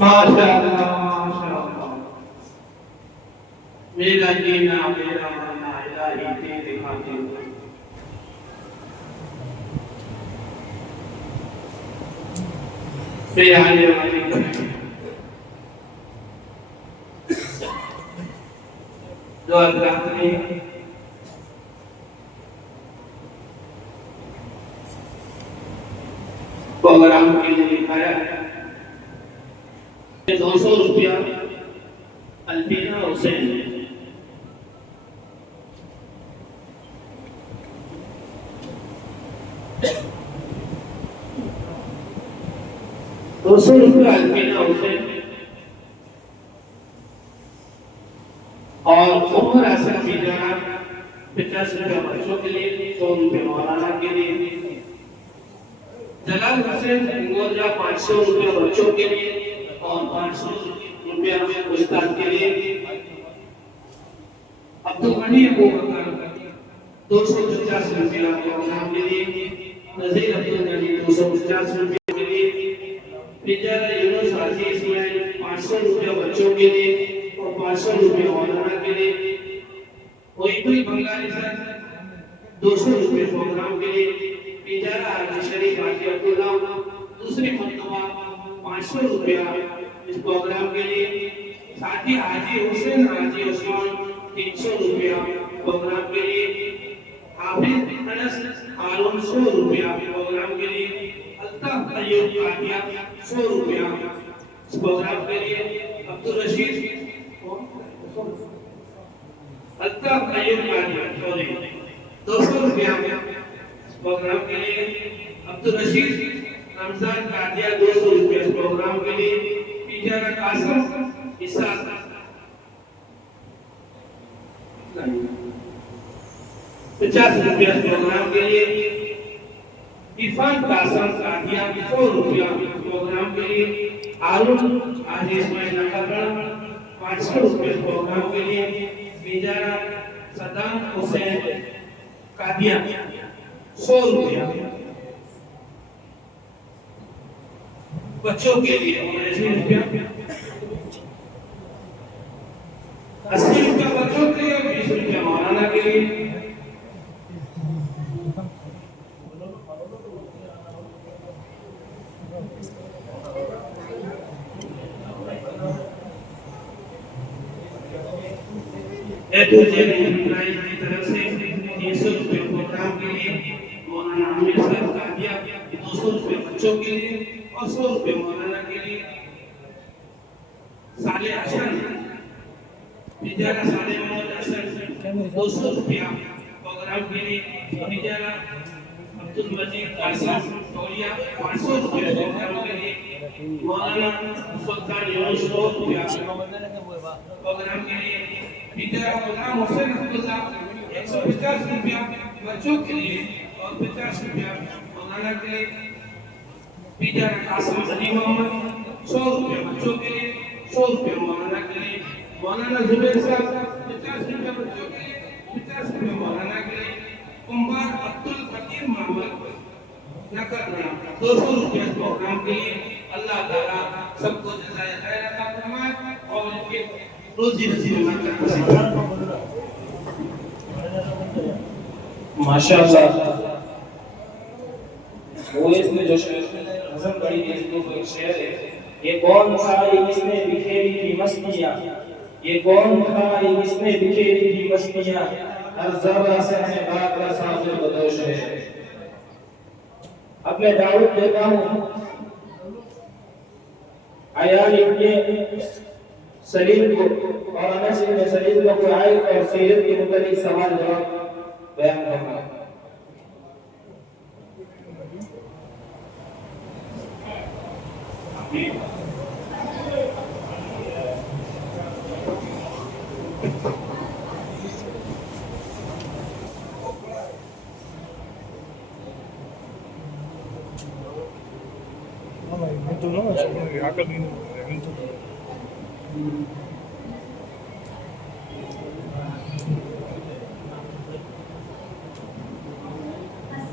माशाअल्लाह मेरा जीना मेरा मरना इलाही तेरे खातिर प्यारे मालिक जो हज़रात ने प्रोग्राम के लिए लिखाया है 200 रुपया अल्फीना हुसैन 200 रुपया अल्फीना हुसैन और उमर हसन की जनाब 50 रुपया बच्चों के लिए 100 रुपया मौलाना के लिए जलाल हुसैन इंगोजा 500 रुपया बच्चों के लिए और 500 रुपया उस्ताद के लिए अब्दुल गनी अबू बकर 250 रुपया प्रोग्राम के लिए नजीर अब्दुल गनी 250 रुपया के लिए पिजरा यूनुस हाजी इस्माइल 500 रुपया बच्चों के लिए और 500 रुपया मौलाना के लिए कोई बंगाली सर 200 रुपये प्रोग्राम के लिए पिजरा हाजी शरीफ हाजी अब्दुल्ला दूसरी मरतबा 500 रुपया इस प्रोग्राम के लिए साथी हाजी हुसैन हाजी उस्मान 300 रुपया प्रोग्राम के लिए हाफिज अनस हारून 100 रुपया प्रोग्राम के लिए अल्ताफ अय्यूब कादिया 100 रुपया इस प्रोग्राम के लिए अब्दुल रशीद अल्ताफ अय्यूब कादिया सॉरी 200 रुपया इस प्रोग्राम के लिए अब्दुल रशीद रमजान कादिया 200 रुपया इस प्रोग्राम के लिए पिजरा कासिम इसा 50 रुपया प्रोग्राम के लिए इरफान कासम कादिया 100 रुपया प्रोग्राम के लिए आरुण हाजी इस्माइल नकबड़ 500 रुपया प्रोग्राम के लिए पिजरा सदाम हुसैन कादिया 100 रुपया बच्चों के लिए 80 रुपया 80 रुपया बच्चों के लिए और 20 रुपया मौलाना के लिए की तरफ से 300 रुपये प्रोग्राम के लिए मौलाना आमिर साहब कादिया 200 रुपये बच्चों के लिए और 100 रुपये मौलाना के लिए साले हसन पिजरा साले मोहम्मद हसन 200 रुपया प्रोग्राम के लिए पिजरा अब्दुल मजीद कासिम तौलिया 500 रुपये प्रोग्राम के लिए मौलाना सुल्तान यूनुस 100 रुपया प्रोग्राम के लिए पिजरा गुलाम हुसैन अब्दुल्ला 150 रुपया बच्चों के लिए और 50 रुपया मौलाना के लिए पिजरा कासिम अली मोहम्मद 100 रुपया बच्चों के लिए 100 रुपया मौलाना के लिए मौलाना जुबैर साहब 50 रुपया बच्चों के लिए 50 रुपया मौलाना के लिए कुंभार अब्दुल फकीर मोहम्मद नकरना 200 रुपया प्रोग्राम के लिए अल्लाह ताला सबको जज़ाए खैर अता फरमाए और इनके रोजी नसीब माशाअल्लाह वो इसमें जो हसन बड़ी है इसमें एक शेर है ये कौन था ये किसने बिखेरी थी मस्तियां ये कौन था ये किसने बिखेरी थी मस्तियां हर जर्रा से है बात का साज़ बदोश है अब मैं दाऊद देता हूं आयाल इब्ने सलीम को और अनस इब्ने सलीम को कोई आयत और सीरत के मुताबिक सवाल जवाब बयान करना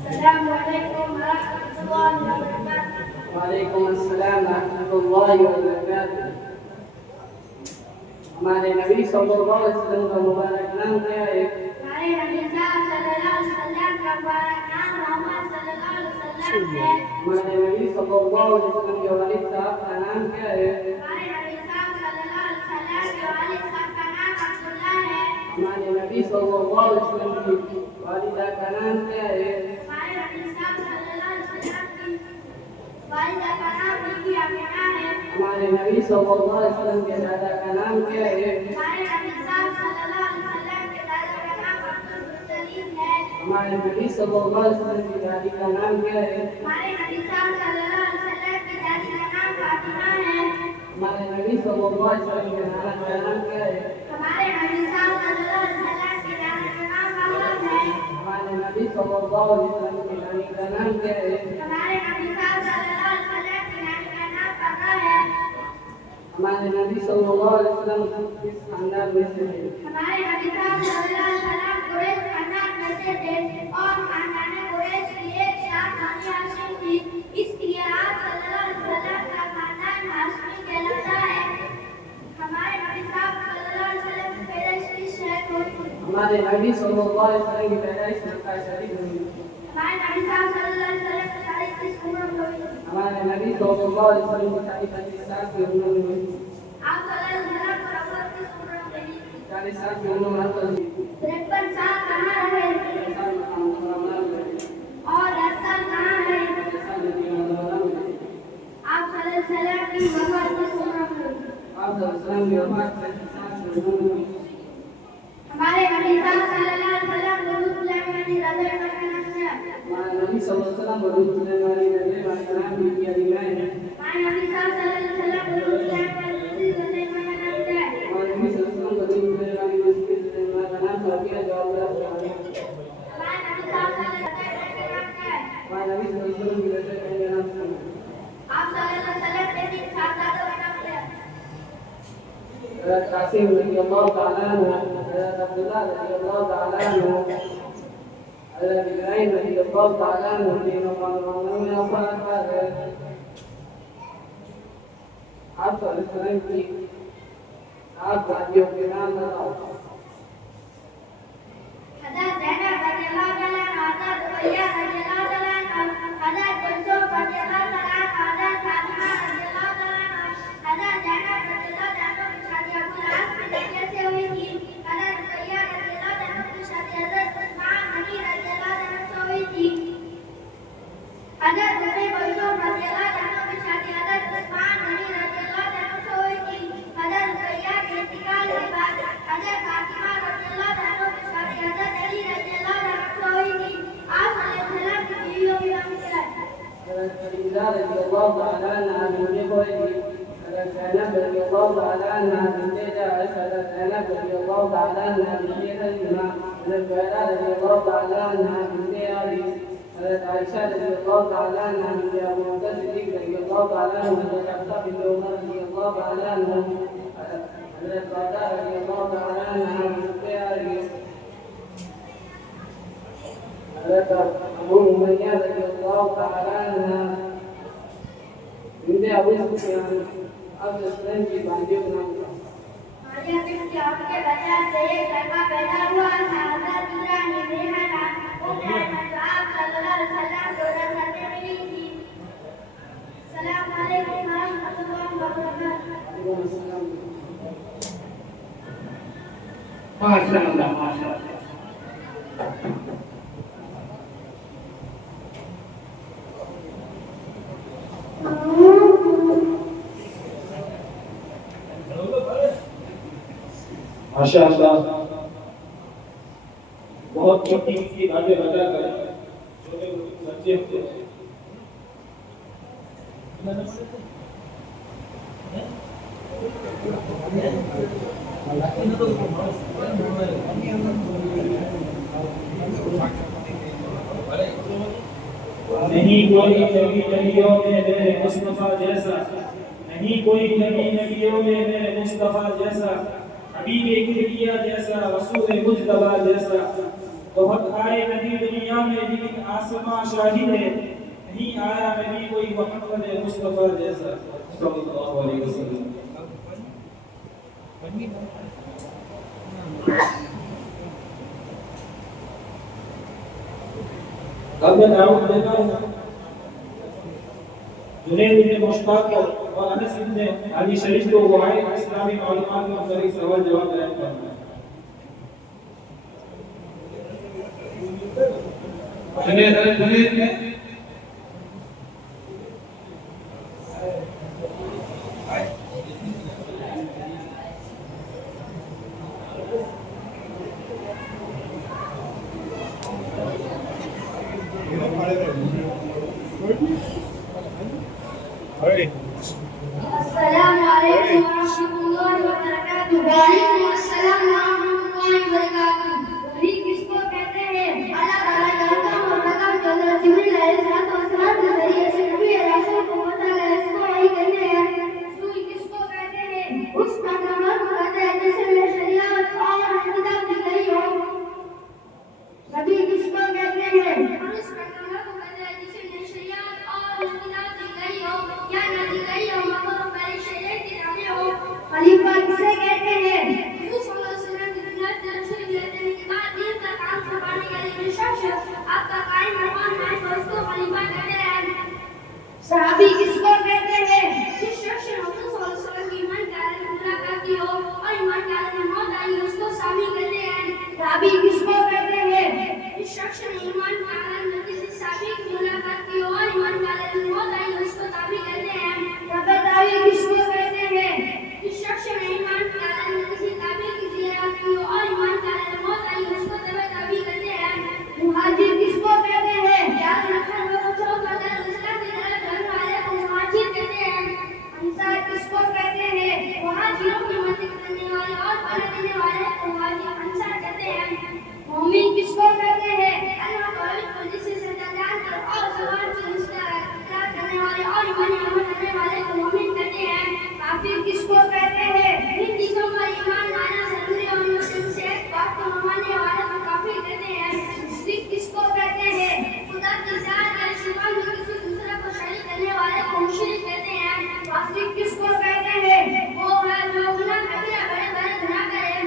Assalamualaikum warahmatullahi wabarakatuh. वालेकुम अस्सलाम रहमतुल्लाहि व बरकातुहू। हमारे नबी सल्लल्लाहु अलैहि वसल्लम का मुबारक नाम क्या है? हमारे नबी साहब सल्लल्लाहु अलैहि वसल्लम का मुबारक नाम मोहम्मद सल्लल्लाहु अलैहि वसल्लम है। हमारे नबी सल्लल्लाहु अलैहि वसल्लम के वालिद साहब का नाम क्या है? हमारे नबी साहब सल्लल्लाहु अलैहि वसल्लम के वालिद साहब का नाम अब्दुल्लाह है। हमारे नबी सल्लल्लाहु अलैहि वसल्लम की वालिदा का नाम क्या है? हमारे नबी साहब सल्लल्लाहु अलैहि वसल्लम की वालिदा का नाम बीबी आमिना है। हमारे नबी सल्लल्लाहु अलैहि वसल्लम के दादा का नाम क्या है? हमारे नबी साहब सल्लल्लाहु अलैहि वसल्लम के दादा का नाम अब्दुल मुत्तलिब है। हमारे नबी सल्लल्लाहु अलैहि वसल्लम की दादी का नाम क्या है? हमारे नबी साहब सल्लल्लाहु अलैहि वसल्लम की दादी का नाम फातिमा है। हमारे नबी सल्लल्लाहु अलैहि वसल्लम के नाना का नाम क्या है? हमारे नबी साहब सल्लल्लाहु अलैहि वसल्लम के नाना का नाम मरियम है। हमारे नबी सल्लल्लाहु अलैहि वसल्लम की नानी का नाम क्या है? हमारे नबी साहब सल्लल्लाहु अलैहि वसल्लम की नानी का नाम पता है। हमारे नबी सल्लल्लाहु अलैहि वसल्लम किस खानदान में से थे? हमारे नबी साहब सल्लल्लाहु अलैहि वसल्लम कुरैश खानदान में से थे और खानदान कुरैश की एक शाख बनी हाशिम थी, इसलिए आप सल्लल्लाहु अलैहि वसल्लम का खानदान हाशिमी कहलाता है। हमारे नबी साहब सल्लल्लाहु अलैहि वसल्लम की पैदाइश किस शहर में हुई? हमारे नबी सल्लल्लाहु अलैहि वसल्लम की पैदाइश मक्का शरीफ में हुई। हमारे नबी साहब सल्लल्लाहु अलैहि वसल्लम की शादी किस उम्र में हुई? हमारे नबी सल्लल्लाहु अलैहि वसल्लम की शादी 25 साल की उम्र में हुई। आप सल्लल्लाहु अलैहि वसल्लम को रसूल किस उम्र में मिली? 40 साल की उम्र में हुई। 53 साल कहाँ रहे और 10 साल कहाँ रहे? आप सल्लल्लाहु अलैहि वसल्लम की वफ़ात किस उम्र में हुई? आप सल्लल्लाहु अलैहि वसल्लम की वफ़ात 35 साल की उम्र में हुई। हमारे नबी साहब सल्लल्लाहु अलैहि वसल्लम वुज़ू सुलैमानी रज़ा का नाम क्या है? हमारे नबी सल्लल्लाहु अलैहि वसल्लम वुज़ू सुलैमानी रज़ा का नाम बीबी अलीमा है। हमारे नबी साहब सल्लल्लाहु अलैहि वसल्लम वुज़ू सुलैमानी रज़ा का नाम क्या है? हमारे नबी सल्लल्लाहु अलैहि वसल्लम वुज़ू सुलैमानी रज़ा का नाम सौफिया जवाब है। हमारे नबी साहब सल्लल्लाहु अलैहि वसल्लम का नाम क्या है? हमारे नबी सल्लल्लाहु अलैहि वसल्लम की रज़ा का नाम सुना। आप सल्लल्लाहु अलैहि वसल्लम के तीन साहबजादों का नाम क्या है? हज़रत कासिम रज़ियल्लाहु तआला अन्हु, हज़रत अब्दुल्लाह रज़ियल्लाहु तआला अन्हु, हज़रत इब्राहीम रज़ियल्लाहु तआला अन्हु तीनों मामलों में वफ़ात पा गए। आप सल्लल्लाहु अलैहि वसल्लम की आप भाइयों के नाम बताओ। हज़रत ज़ैनब रज़ियल्लाहु तआला अन्हा, हज़रत रुक़ैया रज़ियल्लाहु तआला अन्हा, हज़रत कुलसूम रज़ियल्लाहु तआला अन्हा, हज़रत फातिमा रज़ियल्लाहु तआला अन्हा, हज़रत ज़ैनब रज़ियल्लाहु तआला अन्हा की शादी अबू लहब के लड़के से हुई थी। हज़रत रुक़ैया रज़ियल्लाहु तआला अन्हा की शादी हज़रत उस्मान गनी रज़ियल्लाहु तआला अन्हु से हुई थी। हज़रत कुलसूम रज़ियल्लाहु तआला अन्हा की शादी हज़रत उस्मान गनी रज़ियल्लाहु तआला अन्हु से हुई थी। हज़रत रुक़ैया के इंतकाल के बाद हज़रत फातिमा रज़ियल्लाहु तआला अन्हा की शादी हज़रत अली रज़ियल्लाहु तआला अन्हु से हुई थी। आप सल्लल्लाहु अलैहि वसल्लम की बीवियों के नाम क्या है? हज़रत खदीजा रज़ियल्लाहु तआला अन्हा बीवी हुई थी। हज़रत ज़ैनब रज़ियल्लाहु तआला अन्हा बिन्ते जहश, हज़रत ज़ैनब रज़ियल्लाहु तआला अन्हा बिन्ते खदीजा, हज़रत ज़ुहैरा रज़ियल्लाहु तआला अन्हा बिन्ते हारिस, हज़रत आयशा रज़ियल्लाहु तआला अन्हा बिन्ते अबू बकर सिद्दीक़ रज़ियल्लाहु तआला अन्हु, हज़रत हफ्सा बिन्ते उमर रज़ियल्लाहु तआला अन्हा, हज़रत सौदा रज़ियल्लाहु तआला अन्हा बिन्ते हारिस, हज़रत अबू उमय्या रज़ियल्लाहु तआला अन्हा बिन्ते अबू सुफियान। अब इस्लाम की बातियों का नाम बताओ। मारिया बिन्त अब्द के बच्चा से एक लड़का पैदा हुआ था। हज़रत इब्राहीम ने नाम उम्मे ऐमन जो आप सल्लल्लाहु अलैहि वसल्लम को रज़ा में मिली थी। अस्सलामु अलैकुम व रहमतुल्लाहि व बरकातुहू। वालेकुम अस्सलाम। माशाअल्लाह माशाअल्लाह। माशाअल्लाह बहुत कीमती बातें बताकर छोटे बच्चे को नहीं कोई नबी नबियों में मेरे मुस्तफा जैसा, नहीं कोई नबी नबियों में मेरे मुस्तफा जैसा, हबीब किबरिया जैसा, रसूल मुज्तबा जैसा। बहुत आए नबी दुनिया में लेकिन आसमां शाहिद है, नहीं आया नबी कोई मोहम्मद मुस्तफा जैसा सल्लल्लाहु अलैहि वसल्लम। अब मैं नाम देता हूँ जुनैद इब्न मुश्ताक और अनस इब्न अली शरीफ को वो आए इस्लामी मालूमात के अंदर सवाल जवाब बयान करना। जुनैद अस्सलामु अलैकुम वरहमतुल्लाहि वबरकातुहू। वालेकुम अस्सलाम वरहमतुल्लाहि वबरकातुहू। वही किसको कहते हैं? अल्लाह ताला जानता है और पता है कि जिब्रील अलैहिस्सलाम के जरिए से नबी रसूल को पता है इसको वही कहते हैं। रसूल किसको कहते हैं? उस पैगंबर को कहते हैं जिसने शरीयत और किताब दी गई हो। नबी किसको कहते हैं? उस पैगंबर को कहते हैं जिसने शरीयत और किताब दी गई हो या न दी गई हो मगर पहले शरीयत की ताबे हो। खलीफा किसे कहते हैं? हुजूर सल्लल्लाहु अलैहि वसल्लम की दुनिया से तशरीफ लेने के बाद दीन का काम संभालने के लिए जो शख्स आपका कायम मकाम है तो उसको खलीफा कहते हैं। सहाबी किसको कहते हैं? जिस शख्स ने हुजूर सल्लल्लाहु अलैहि वसल्लम की ईमान के आलम में मुलाकात की हो और ईमान के आलम में मौत आई उसको सहाबी कहते हैं। सहाबी किसको कहते हैं? जिस शख्स ने ईमान के आलम में किसी सहाबी की मुलाकात की हो और ईमान के आलम में मौत आई उसको ताबी कहते हैं। ताबी किसको कहते हैं? जिस शख्स ने ईमान के आलम में किसी ताबी की जियारत की हो और ईमान के आलम में मौत आई उसको ताबी कहते हैं। मुहाजिर किसको कहते हैं? याद रखना लोगों को कदर इस्लाम की तरफ चलने वाले को मुहाजिर कहते हैं। अंसार किसको कहते हैं? मुहाजिरों की मदद करने वाले और पनाह देने वाले को मुहाजिर अंसार कहते हैं। मोमिन किसको कहते हैं? अल्लाह तौहीद को जिससे सच्चा जानकर और ज़बान से उसका इकरार करने वाले और ईमान अमल करने वाले को मोमिन कहते हैं। काफिर किसको कहते हैं? इन चीजों पर ईमान लाना जरूरी और मुस्लिम से एक बात को न मानने वाले को काफिर कहते हैं। मुशरिक किसको कहते हैं? खुदा की जात या शिफा में किसी दूसरे को शरीक करने वाले को मुशरिक कहते हैं। फासिक किसको कहते हैं? वो है जो गुनाह कबीरा बड़े गुनाह करे।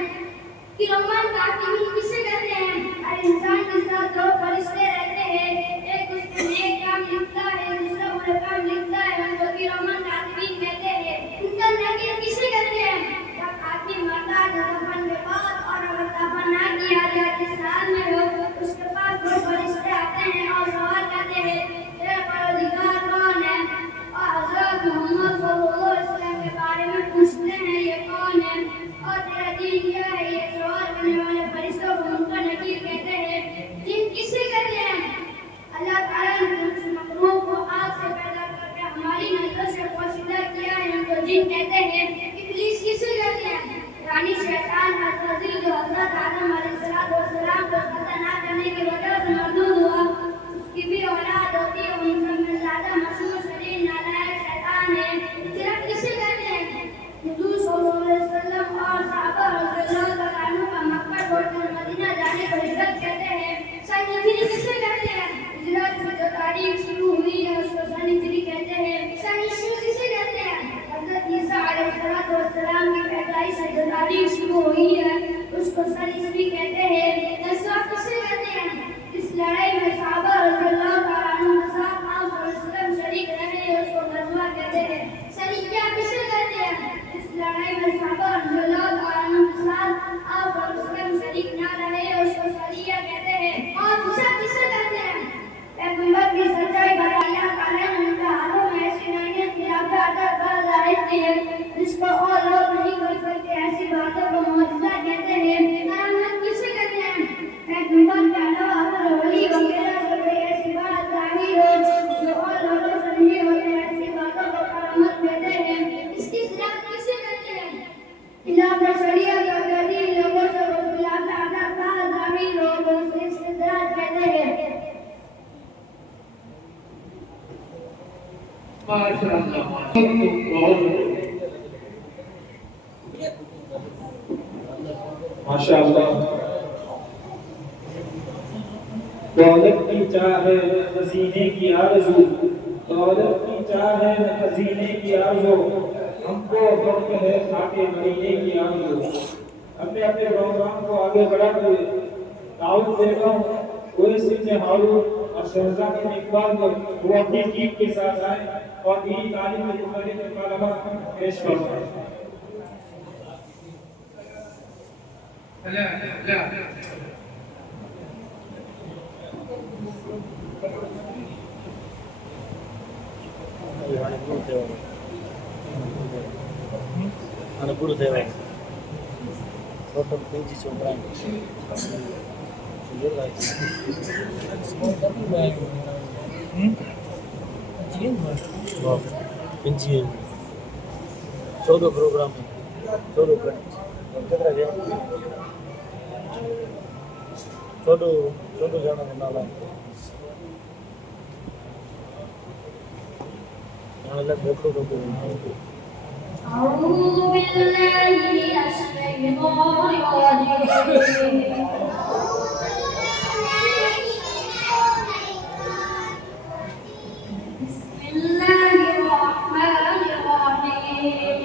किरमान कातिबीन किसे कहते हैं? हर इंसान के साथ दो फरिश्ते रहते हैं, एक उसके नेक काम लिखता है दूसरा बुरे काम लिखता है, उनको किरमान कातिबीन कहते हैं। उनका नकीर किसे कहते हैं? जब आदमी मरता है दफन के बाद और अगर दफन ना किया जाए जिस हाल में हो उसके पास दो फरिश्ते आते हैं और सवाल करते हैं तेरा परवरदिगार कौन है? और हजरत मोहम्मद सल्लल्लाहु अलैहि वसल्लम के बारे में पूछते हैं ये कौन है और तेरा दीन क्या है? ये सवाल करने वाले फरिश्तों को उनका नकीर कहते हैं। जिन किसे कहते हैं? अल्लाह ताला ने कुछ मखलूक को आग से पैदा करके हमारी नजर से पोशीदा किया है उनको जिन कहते हैं। इब्लीस किसे कहते हैं? यानी शैतान अज़राइल जो हज़रत आदम अलैहिस्सलाम को सजदा ना करने की वजह से मरदूद हुआ उसकी भी औलाद होती है। उन सब में ज़्यादा मशहूर शरीर नालायक शैतान है। फिरक किसे कहते हैं? हुजूर सल्लल्लाहु अलैहि वसल्लम और सहाबा रज़ियल्लाहु तआला अन्हुम का मक्का छोड़कर मदीना जाने को हिजरत कहते हैं। सन हिजरी किसे कहते हैं? हिजरत की जो तारीख शुरू हुई है उसको सन हिजरी कहते हैं। सन ईशू किसे कहते हैं? हज़रत ईसा अलैहिस्सलाम की पैदाइश से जो तारीख शुरू हुई है उसको सन ईसवी कहते हैं। नस्वा किसे कहते हैं? इस लड़ाई में सहाबा रज़ियल्लाहु तआला अन्हुम के साथ आप सल्लल्लाहु अलैहि वसल्लम शरीक रहे उसको गज़वा कहते हैं। सरिया किसे कहते हैं? इस लड़ाई में सहाबा रज़ियल्लाहु तआला अन्हुम के साथ आप सल्लल्लाहु अलैहि वसल्लम शरीक ना रहे उसको सरिया कहते हैं। और दूसरा किसे कहते हैं? पैगंबर की सच्चाई का अल्लाह ताला ने उनके हाथों में ऐसी नईयत खिलाफत अता कर जाहिर की है जिसको और लोग नहीं कर सकते। ऐसी बातों को मौजूदा कहते हैं। करामत किसे कहते हैं? पैगंबर के अलावा अगर वली वगैरह से कोई ऐसी बात जाहिर हो जो और लोगों से नहीं होती ऐसी बातों को करामत कहते हैं। इसकी खिलाफ किसे कहते हैं? खिलाफ शरीयत और गरीब लोगों से वो खिलाफ अदा कर जाहिर हो उसे इस्तिद्राज कहते हैं। माशाअल्लाह दौलत की चाह है न खजीने की आरज़ू, दौलत की चाह है न खजीने की आरज़ू, हमको वक्त है खाके मरीने की आरज़ू। हमने अपने प्रोग्राम को आगे बढ़ाते हुए दाऊद बेगम, ओवैसी से हारून और शहजादी इकबाल को वो अपनी टीम के साथ आए और दीनी तालीम में मुख्तलिफ मुकालमात पेश फरमाएं। Anak guru dewa. Total kunci sombran. Sejauh lagi. Wow, pensiun. Solo program. Solo kan. Kita lagi. Solo jangan kenalan. Jangan lagi berkumpul. أعوذ بالله من الشيطان الرجيم بسم الله الرحمن الرحيم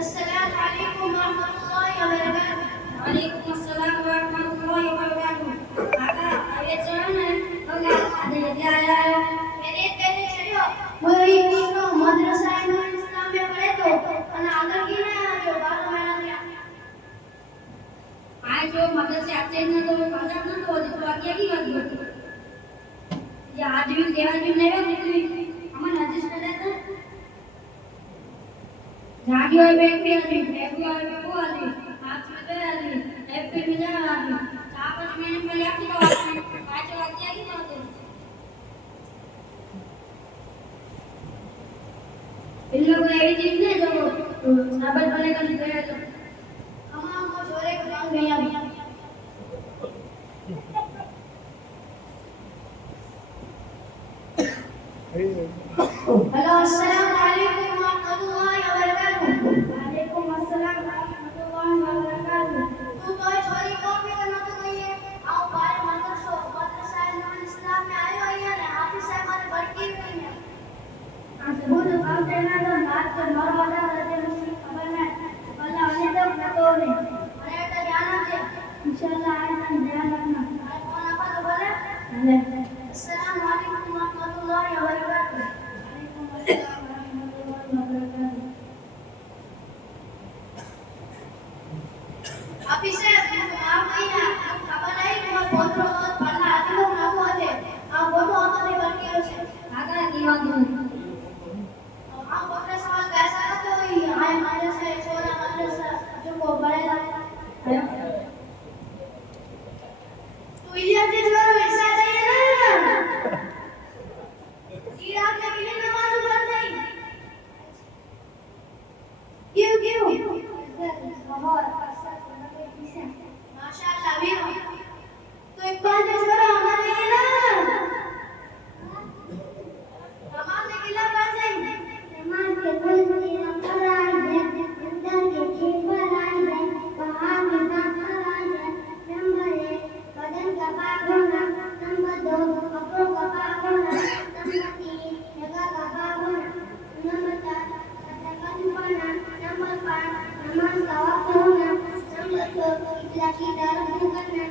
السلام عليكم ورحمة الله وبركاته. وعليكم السلام ورحمة الله وبركاته. Kakak, ayat sana. Kakak, ada dia ayo. मेरे कहने चलो मेरी तीनों मदरसा इस्लाम में पढ़े तो अना आदर की ना जो 12 महीना दिया आज जो मदद से आते हैं तो पता ना तो आगे की बात है ये आज भी देवा भी नहीं है हमें नजिश कर देता जागी और बैठ पे आली बैठू और बैठू आली हाथ में तो आली लेफ्ट पे भी जा आली 4-5 महीने पहले आपकी तो आज आगे की बात है इन लोगों ने ये चीज नहीं जो साबर वाले का गया तो हम हमको छोरे को काम गया भी हेलो अस्सलाम वालेकुम व रहमतुल्लाहि व बरकातहू। वालेकुम अस्सलाम व रहमतुल्लाहि व बरकातहू तू तो छोरी को भी करना तो नहीं है आओ बाहर मदरसा इस्लाम में आयो है ने हाफिज साहब माने भटकी हुई है वो तो काम करना तो बात कर नौ वाला रहते मुझे खबर है वल्ला वाले तो पतो नहीं अरे तो ध्यान दे इंशाल्लाह आज हम ध्यान रखना अरे कौन आपा तो बोले अस्सलाम वालेकुम व रहमतुल्लाहि व बरकातहू। वालेकुम अस्सलाम व रहमतुल्लाहि व बरकातहू हाफिज साहब आप नहीं ना खबर नहीं तुम्हारा पोतरो तो पढ़ना आते लोग ना को आते आप बोलो तो नहीं भटकी हो से आगा की बात है आप बोलने सवाल कैसा है तो आए मदरसा छोरा मदरसा जो को बड़ेगा तू इलिया के छोरा वैसा चाहिए ना कि आपने किले नमाज पढ़ नहीं क्यों माशाअल्लाह भी तो एक बार जो छोरा हमारे ये ना हमारे किला पढ़ जाएंगे नमाज के बंदी नंबर आई है अंदर के खेपर आई है वहां में नंबर आई है नंबर 1 बदन का पाक होना नंबर 2 कपड़ों का पाक होना नंबर 3 जगह का पाक होना नंबर 4 कदम पढ़ना नंबर 5 नमाज का वक्त होना नंबर 6 इखलास की तरफ करना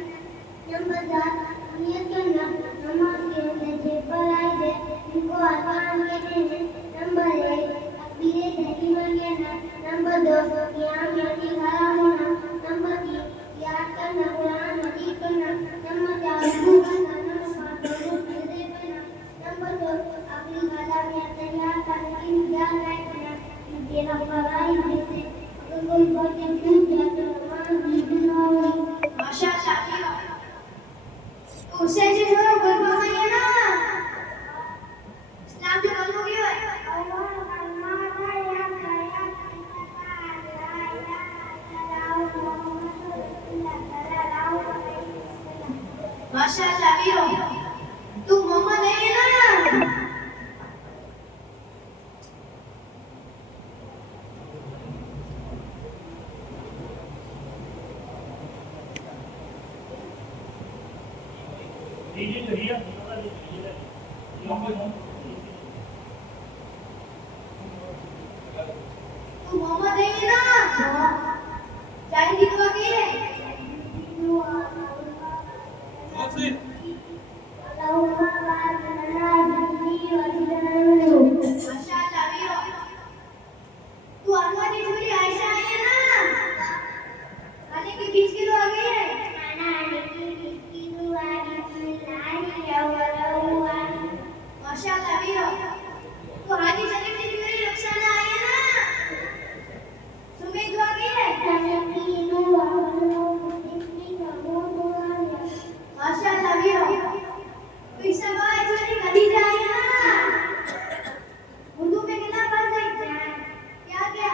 नंबर 7 नियत करना नमाज के अंदर पर आई है इनको अरकान कहते हैं नंबर 1 तकबीर तहरीमा कहना नंबर 2 क़ियाम यानी खड़ा होना नंबर 3 याद करना कुरान मजीद करना नंबर 4 रुकू करना नंबर 5 दुरूद सजदे करना नंबर 2 अपनी गला में तैयार करना ध्यान रखना तेरा फराइज में से अगर कोई बात चूक जाए तो नमाज नहीं होगी माशाअल्लाह उसे जो छोरा कोई बात नहीं है ना इस्लाम जो कलमा क्यों है माशाअल्लाह वीरो तू मोहम्मद है ना तू मोहम्मद है ये ना चाय की दुआ की है बहुत सही माशाअल्लाह वीरो तू अम्मा की छोरी आयशा आई है ना खाने के बीच की दुआ की है माशाअल्लाह वीरो तू हाजी शरीफ की छोरी रुखसाना आई है ना सुबह दुआ की है माशाअल्लाह वीरो तू ईसा भाई छोरी खदीजा आई है ना उर्दू में कितना पढ़ गई क्या क्या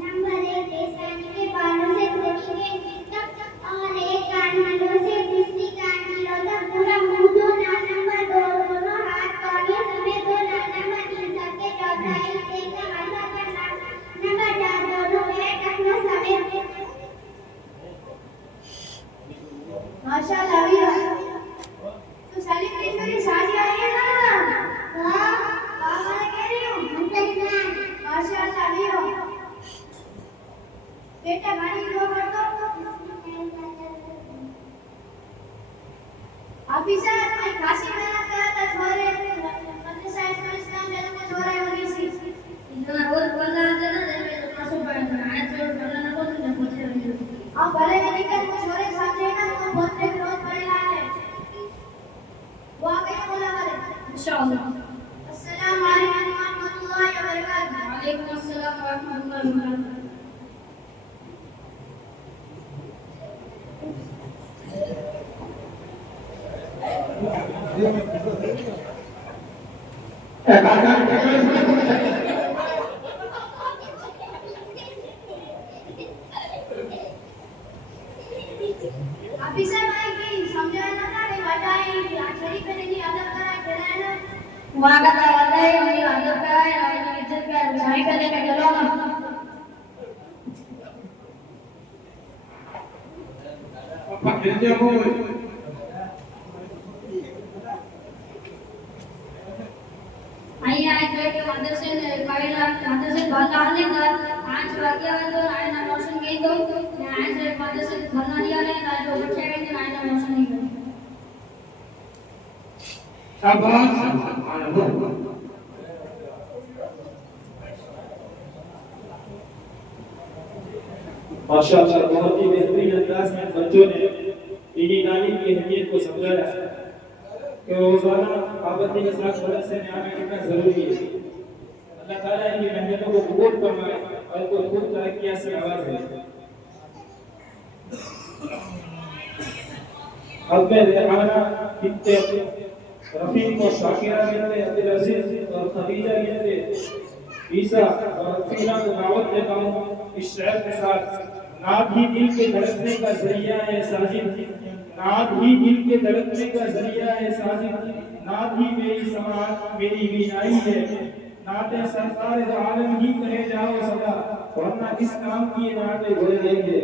नंबर 1 पेशानी के बालों से धोनी के तक और एक कानों से दूसरी कानों तक पूरा मुंह धोना। नंबर 2 दोनों हाथ तौलिए समेत धोना। नंबर 3 सबके चौथाई हिस्से का मसा करना। नंबर 4 दोनों पैर टखनों समेत। माशाअल्लाह वीरो तू सलीम की छोरी शादी आई है ना वाह पापा ने कह रही हूँ मुसलमान माशाअल्लाह वीरो बेटा गाड़ी दुआ कर दो ऑफिसर आई खासी मेहनत करा था छोरे मदरसा इस्लाम में तो छोरा होगी सी इतना और बल्ला जना दे में तो पासो पड़े तो आज छोड़ बल्ला ना को तो पूछे अब भले में निकल को छोरे साथ रहना वो बहुत रे रोज पड़ेगा है वो आ गए बोला वाले इंशाअल्लाह अस्सलाम वालेकुम व रहमतुल्लाहि व बरकातहू वालेकुम अस्सलाम व रहमतुल्लाहि व बरकातहू ऑफिसर भाई की समझाना था रे बताए शरीफ ने नहीं अदब करा खिलाए ना वहां का वादा है उन्हें अदब कराए और इज्जत का बुझाई करने में चलो ना पापा खेलते हो आइए आज के मदरसे में पहला मदरसे भला आने का 5 वाक्य में तो आयना रोशन के दो आज मदरसे भला लिया ने ना जो बच्चे के आयना रोशन नहीं कर शाबाश माशाअल्लाह बहुत ही बेहतरीन अंदाज में बच्चों ने दीनी तालीम की अहमियत को समझाया कि रोजाना पाबंदी के साथ मदरसे में आना कितना जरूरी है। अल्लाह ताला इनकी मेहनतों को कबूल फरमाए और इनको खूब तरक्कियां से नवाजे। अब मैं रेहाना बिन्ते रफीक और शाकिरा बिन्ते अब्दुल अजीज और खदीजा बिन्ते ईसा और अफीना को दावत देता हूँ इस शहर के साथ। नाद ही दिल के धड़कने का जरिया है साजिद, नाद ही दिल के धड़कने का जरिया है साजिद, नाद ही मेरी समात मेरी बीनाई है। नाते सरकार दो आलम ही कहे जाओ सदा, वरना इस काम की ये नाते घोड़े देंगे।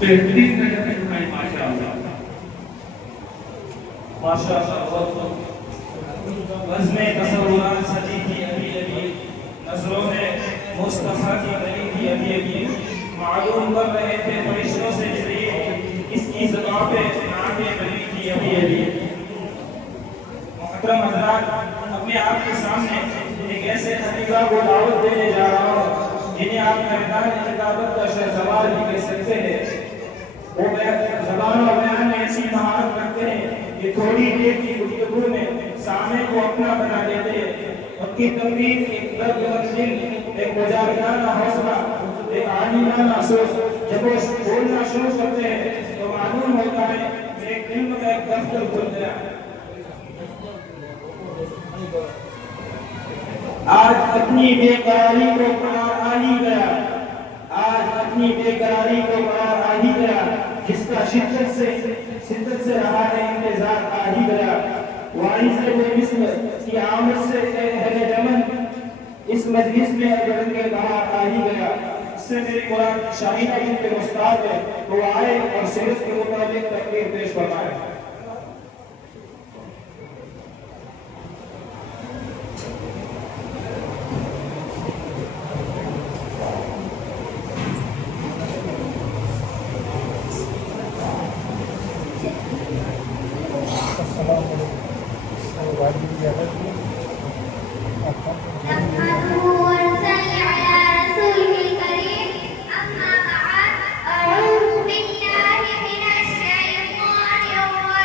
बेहतरीन नजर उठाई माशाअल्लाह वज़्न तसव्वुरात सजी थी अभी अभी, नजरों में मुस्तफा की गली थी अभी अभी। मालूम कर रहे थे फरिश्तों से जिब्रील, इसकी ज़बान पे नाते बनी थी अभी अभी। मोहतरम हज़रात, अपने आप के सामने एक ऐसे हकीका को दावत देने जा रहा हूँ जिन्हें आप मैदान किताबत का शहसवार भी कह सकते हैं। वो ज़बान और बयान में ऐसी महारत रखते हैं कि थोड़ी देर की गुफ्तगू में सामने को अपना बना देते हैं। उनकी तकरीर एक दर्द दिल, एक मुजाहिदाना हौसला, एक आलिमाना सोच जब वो बोलना शुरू करते हैं तो मालूम होता है मेरे दिल में एक दफ्तर खुल गया। आज अपनी बेकरारी को करार आ ही गया, आज अपनी बेकरारी को करार आ ही गया, जिसका शिद्दत से रहा है इंतजार आ ही गया। वारिस मिस्र की आमद से अहले यमन इस मजलिस में अजर के बाहर आ ही गया। इससे मेरी मुराद शाहीन के मुस्ताद है, वो आए और सीरत के मुताबिक तकरीर पेश फरमाए। أعوذ بالله من الشيطان الرجيم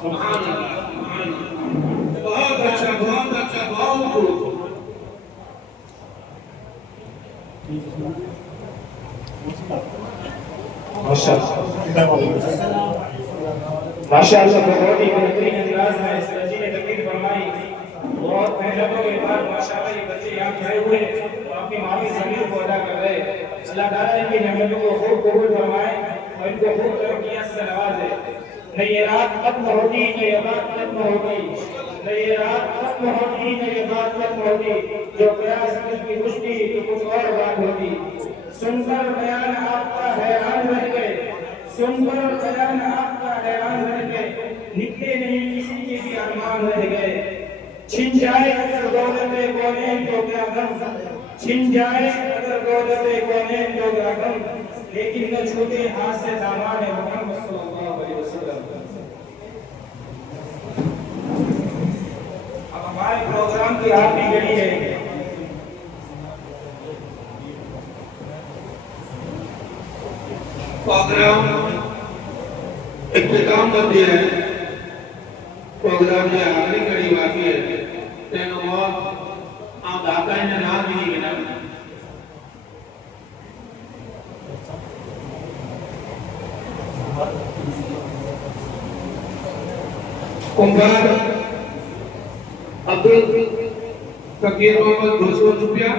सुभान अल्लाह, सुभान अल्लाह। बहुत अच्छा, बहुत अच्छा, बहुत खूब। माशाअल्लाह बहुत ही बेहतरीन अंदाज में इस बच्चे ने तकरीर फरमाई। बहुत मेहनतों के बाद माशाअल्लाह ये बच्चे यहाँ खड़े हुए और अपनी माली ज़मीर को अदा कर रहे। अल्लाह ताला इनकी नेमतों को खूब कबूल फरमाए और इनको खूब तरक्कियां से नवाजे। न ये रात खत्म होती, न ये बात खत्म होती, न ये रात खत्म होती, न ये बात खत्म होती, जो प्रयास की पुष्टि तो कुछ और बात होती। सुनकर बयान आपका हैरान रह गए, सुनकर बयान आपका हैरान रह गए, निकले नहीं किसी के भी अरमान रह गए। छिन जाए अगर दौलत कौनैन तो क्या गम, छिन जाए अगर दौलत कौनैन तो क्या गम, लेकिन न छूटे हाथ से दामान मोहम्मद सल्लल्लाहु अलैहि वसल्लम। अब हमारे प्रोग्राम की आखिरी घड़ी है। प्रोग्राम इख्तिताम मध्य है। प्रोग्राम की आखिरी घड़ी बाकी है। तेनो बहुत आप दाता ने नाम भी नहीं गिना। कुंभार अब्दुल फकीर मोहम्मद 200 रुपया,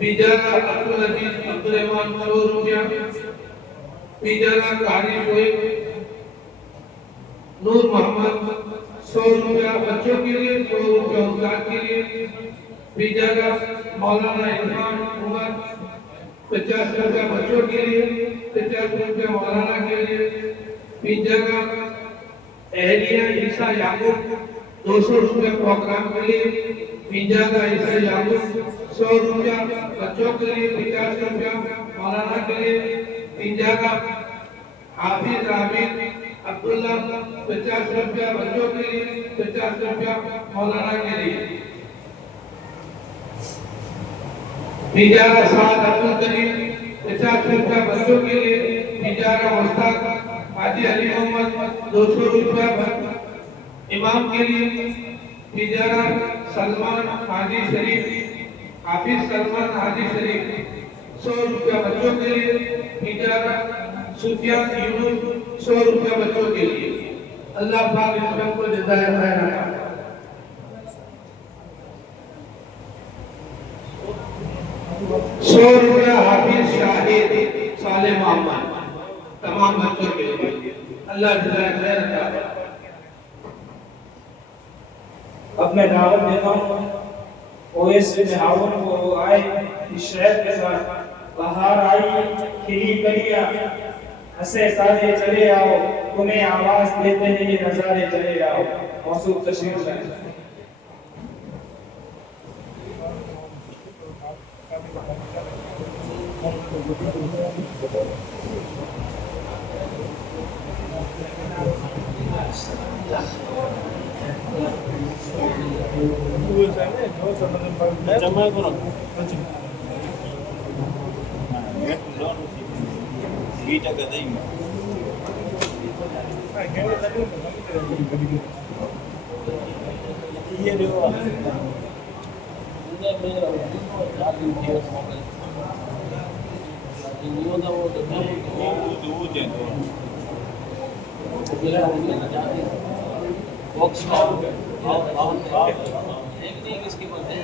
पिजारा अब्दुल अजीज अब्दुल रहमान 100 रुपया, पिजारा कारी शोएब नूर मोहम्मद 100 रुपया बच्चों के लिए, 100 रुपया उस्ताद के लिए, पिजारा मौलाना इरफान उमर 50 रुपया बच्चों के लिए, 50 रुपया मौलाना के लिए, पिजारा एहलिया ईसा याकूब 200 रुपया प्रोग्राम के लिए, पिजारा ईसा याकूब 100 रुपया बच्चों के लिए, 50 रुपया मौलाना के लिए, पिजारा हाफिज आबिद अब्दुल्ला 50 रुपया बच्चों के लिए, 50 रुपया मौलाना के लिए, पिजारा साद अब्दुल करीम 50 रुपया बच्चों के लिए, पिजारा मुश्ताक हाजी अली मोहम्मद 200 रुपया इमाम के लिए, पिजारा सलमान हाजी शरीफ हाफिज सलमान हाजी शरीफ 100 रुपया बच्चों के लिए, पिजारा सुफियान यूनुस 100 रुपया बच्चों के लिए। अल्लाह पाक इन सबको जज़ाए खैर अता फरमाए। 100 रुपया हाफिज शाहिद साले मोहम्मद तमाम बच्चों के लिए। अल्लाह जज़ाए खैर अता फरमाए। अब मैं दावत देता हूँ ओएस बिन हारून को आए इस शहर के साथ। बाहर आई खिली कलियां, हंसे सारे चले आओ, तुम्हें आवाज देते हैं ये नजारे चले आओ। मौसूफ तशरीफ लाए। जमा करो बीटा का नहीं ये देखो उधर मेरा आदमी के ये ना वो तो बॉक्स में एक नहीं किसके पास है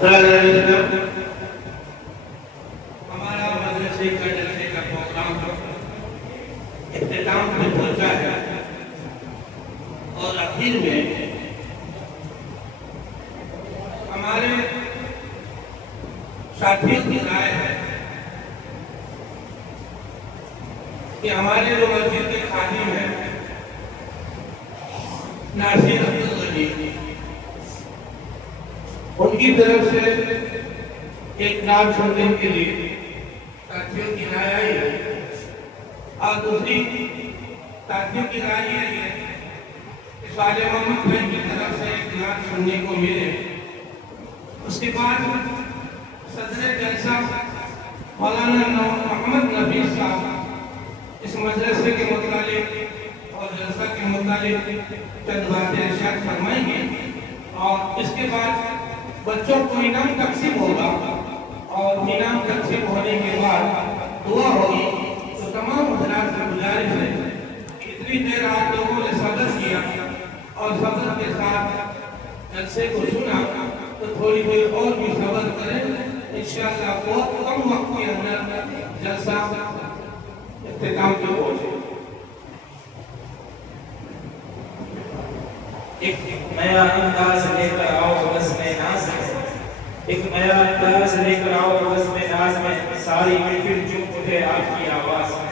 हमारा मदरसे का जलसे का प्रोग्राम इख्तिताम पे पहुंचा है और आखिर में हमारे साथियों की राय है कि हमारे जो मस्जिद के खादिम हैं नासिर अब्दुल गनी, उनकी तरफ से एक नाम सुनने के लिए साथियों की राय आई है और दूसरी साथियों की राय ये है कि साले मोहम्मद भाई की तरफ से एक नाम सुनने को मिले। उसके बाद सदर जलसा मौलाना मोहम्मद नबी साहब इस मजलिसे के मुतालिक और जलसा के मुतालिक चंद बातें इरशाद फरमाएंगे और इसके बाद बच्चों को इनाम तकसीम होगा और इनाम तकसीम होने के बाद दुआ होगी। तो तमाम हजरात से गुजारिश है, इतनी देर आप लोगों ने सब्र किया और सब्र के साथ जलसे को सुना, तो थोड़ी देर और भी सब्र करें। इंशाअल्लाह बहुत कम वक्त के अंदर जलसा इख्तिताम पे पहुंचे। एक नया अंदाज लेकर आओ बस में नाज में, एक नया अंदाज लेकर आओ बस में नाज में, सारी महफिल चुप उठे आपकी आवाज में।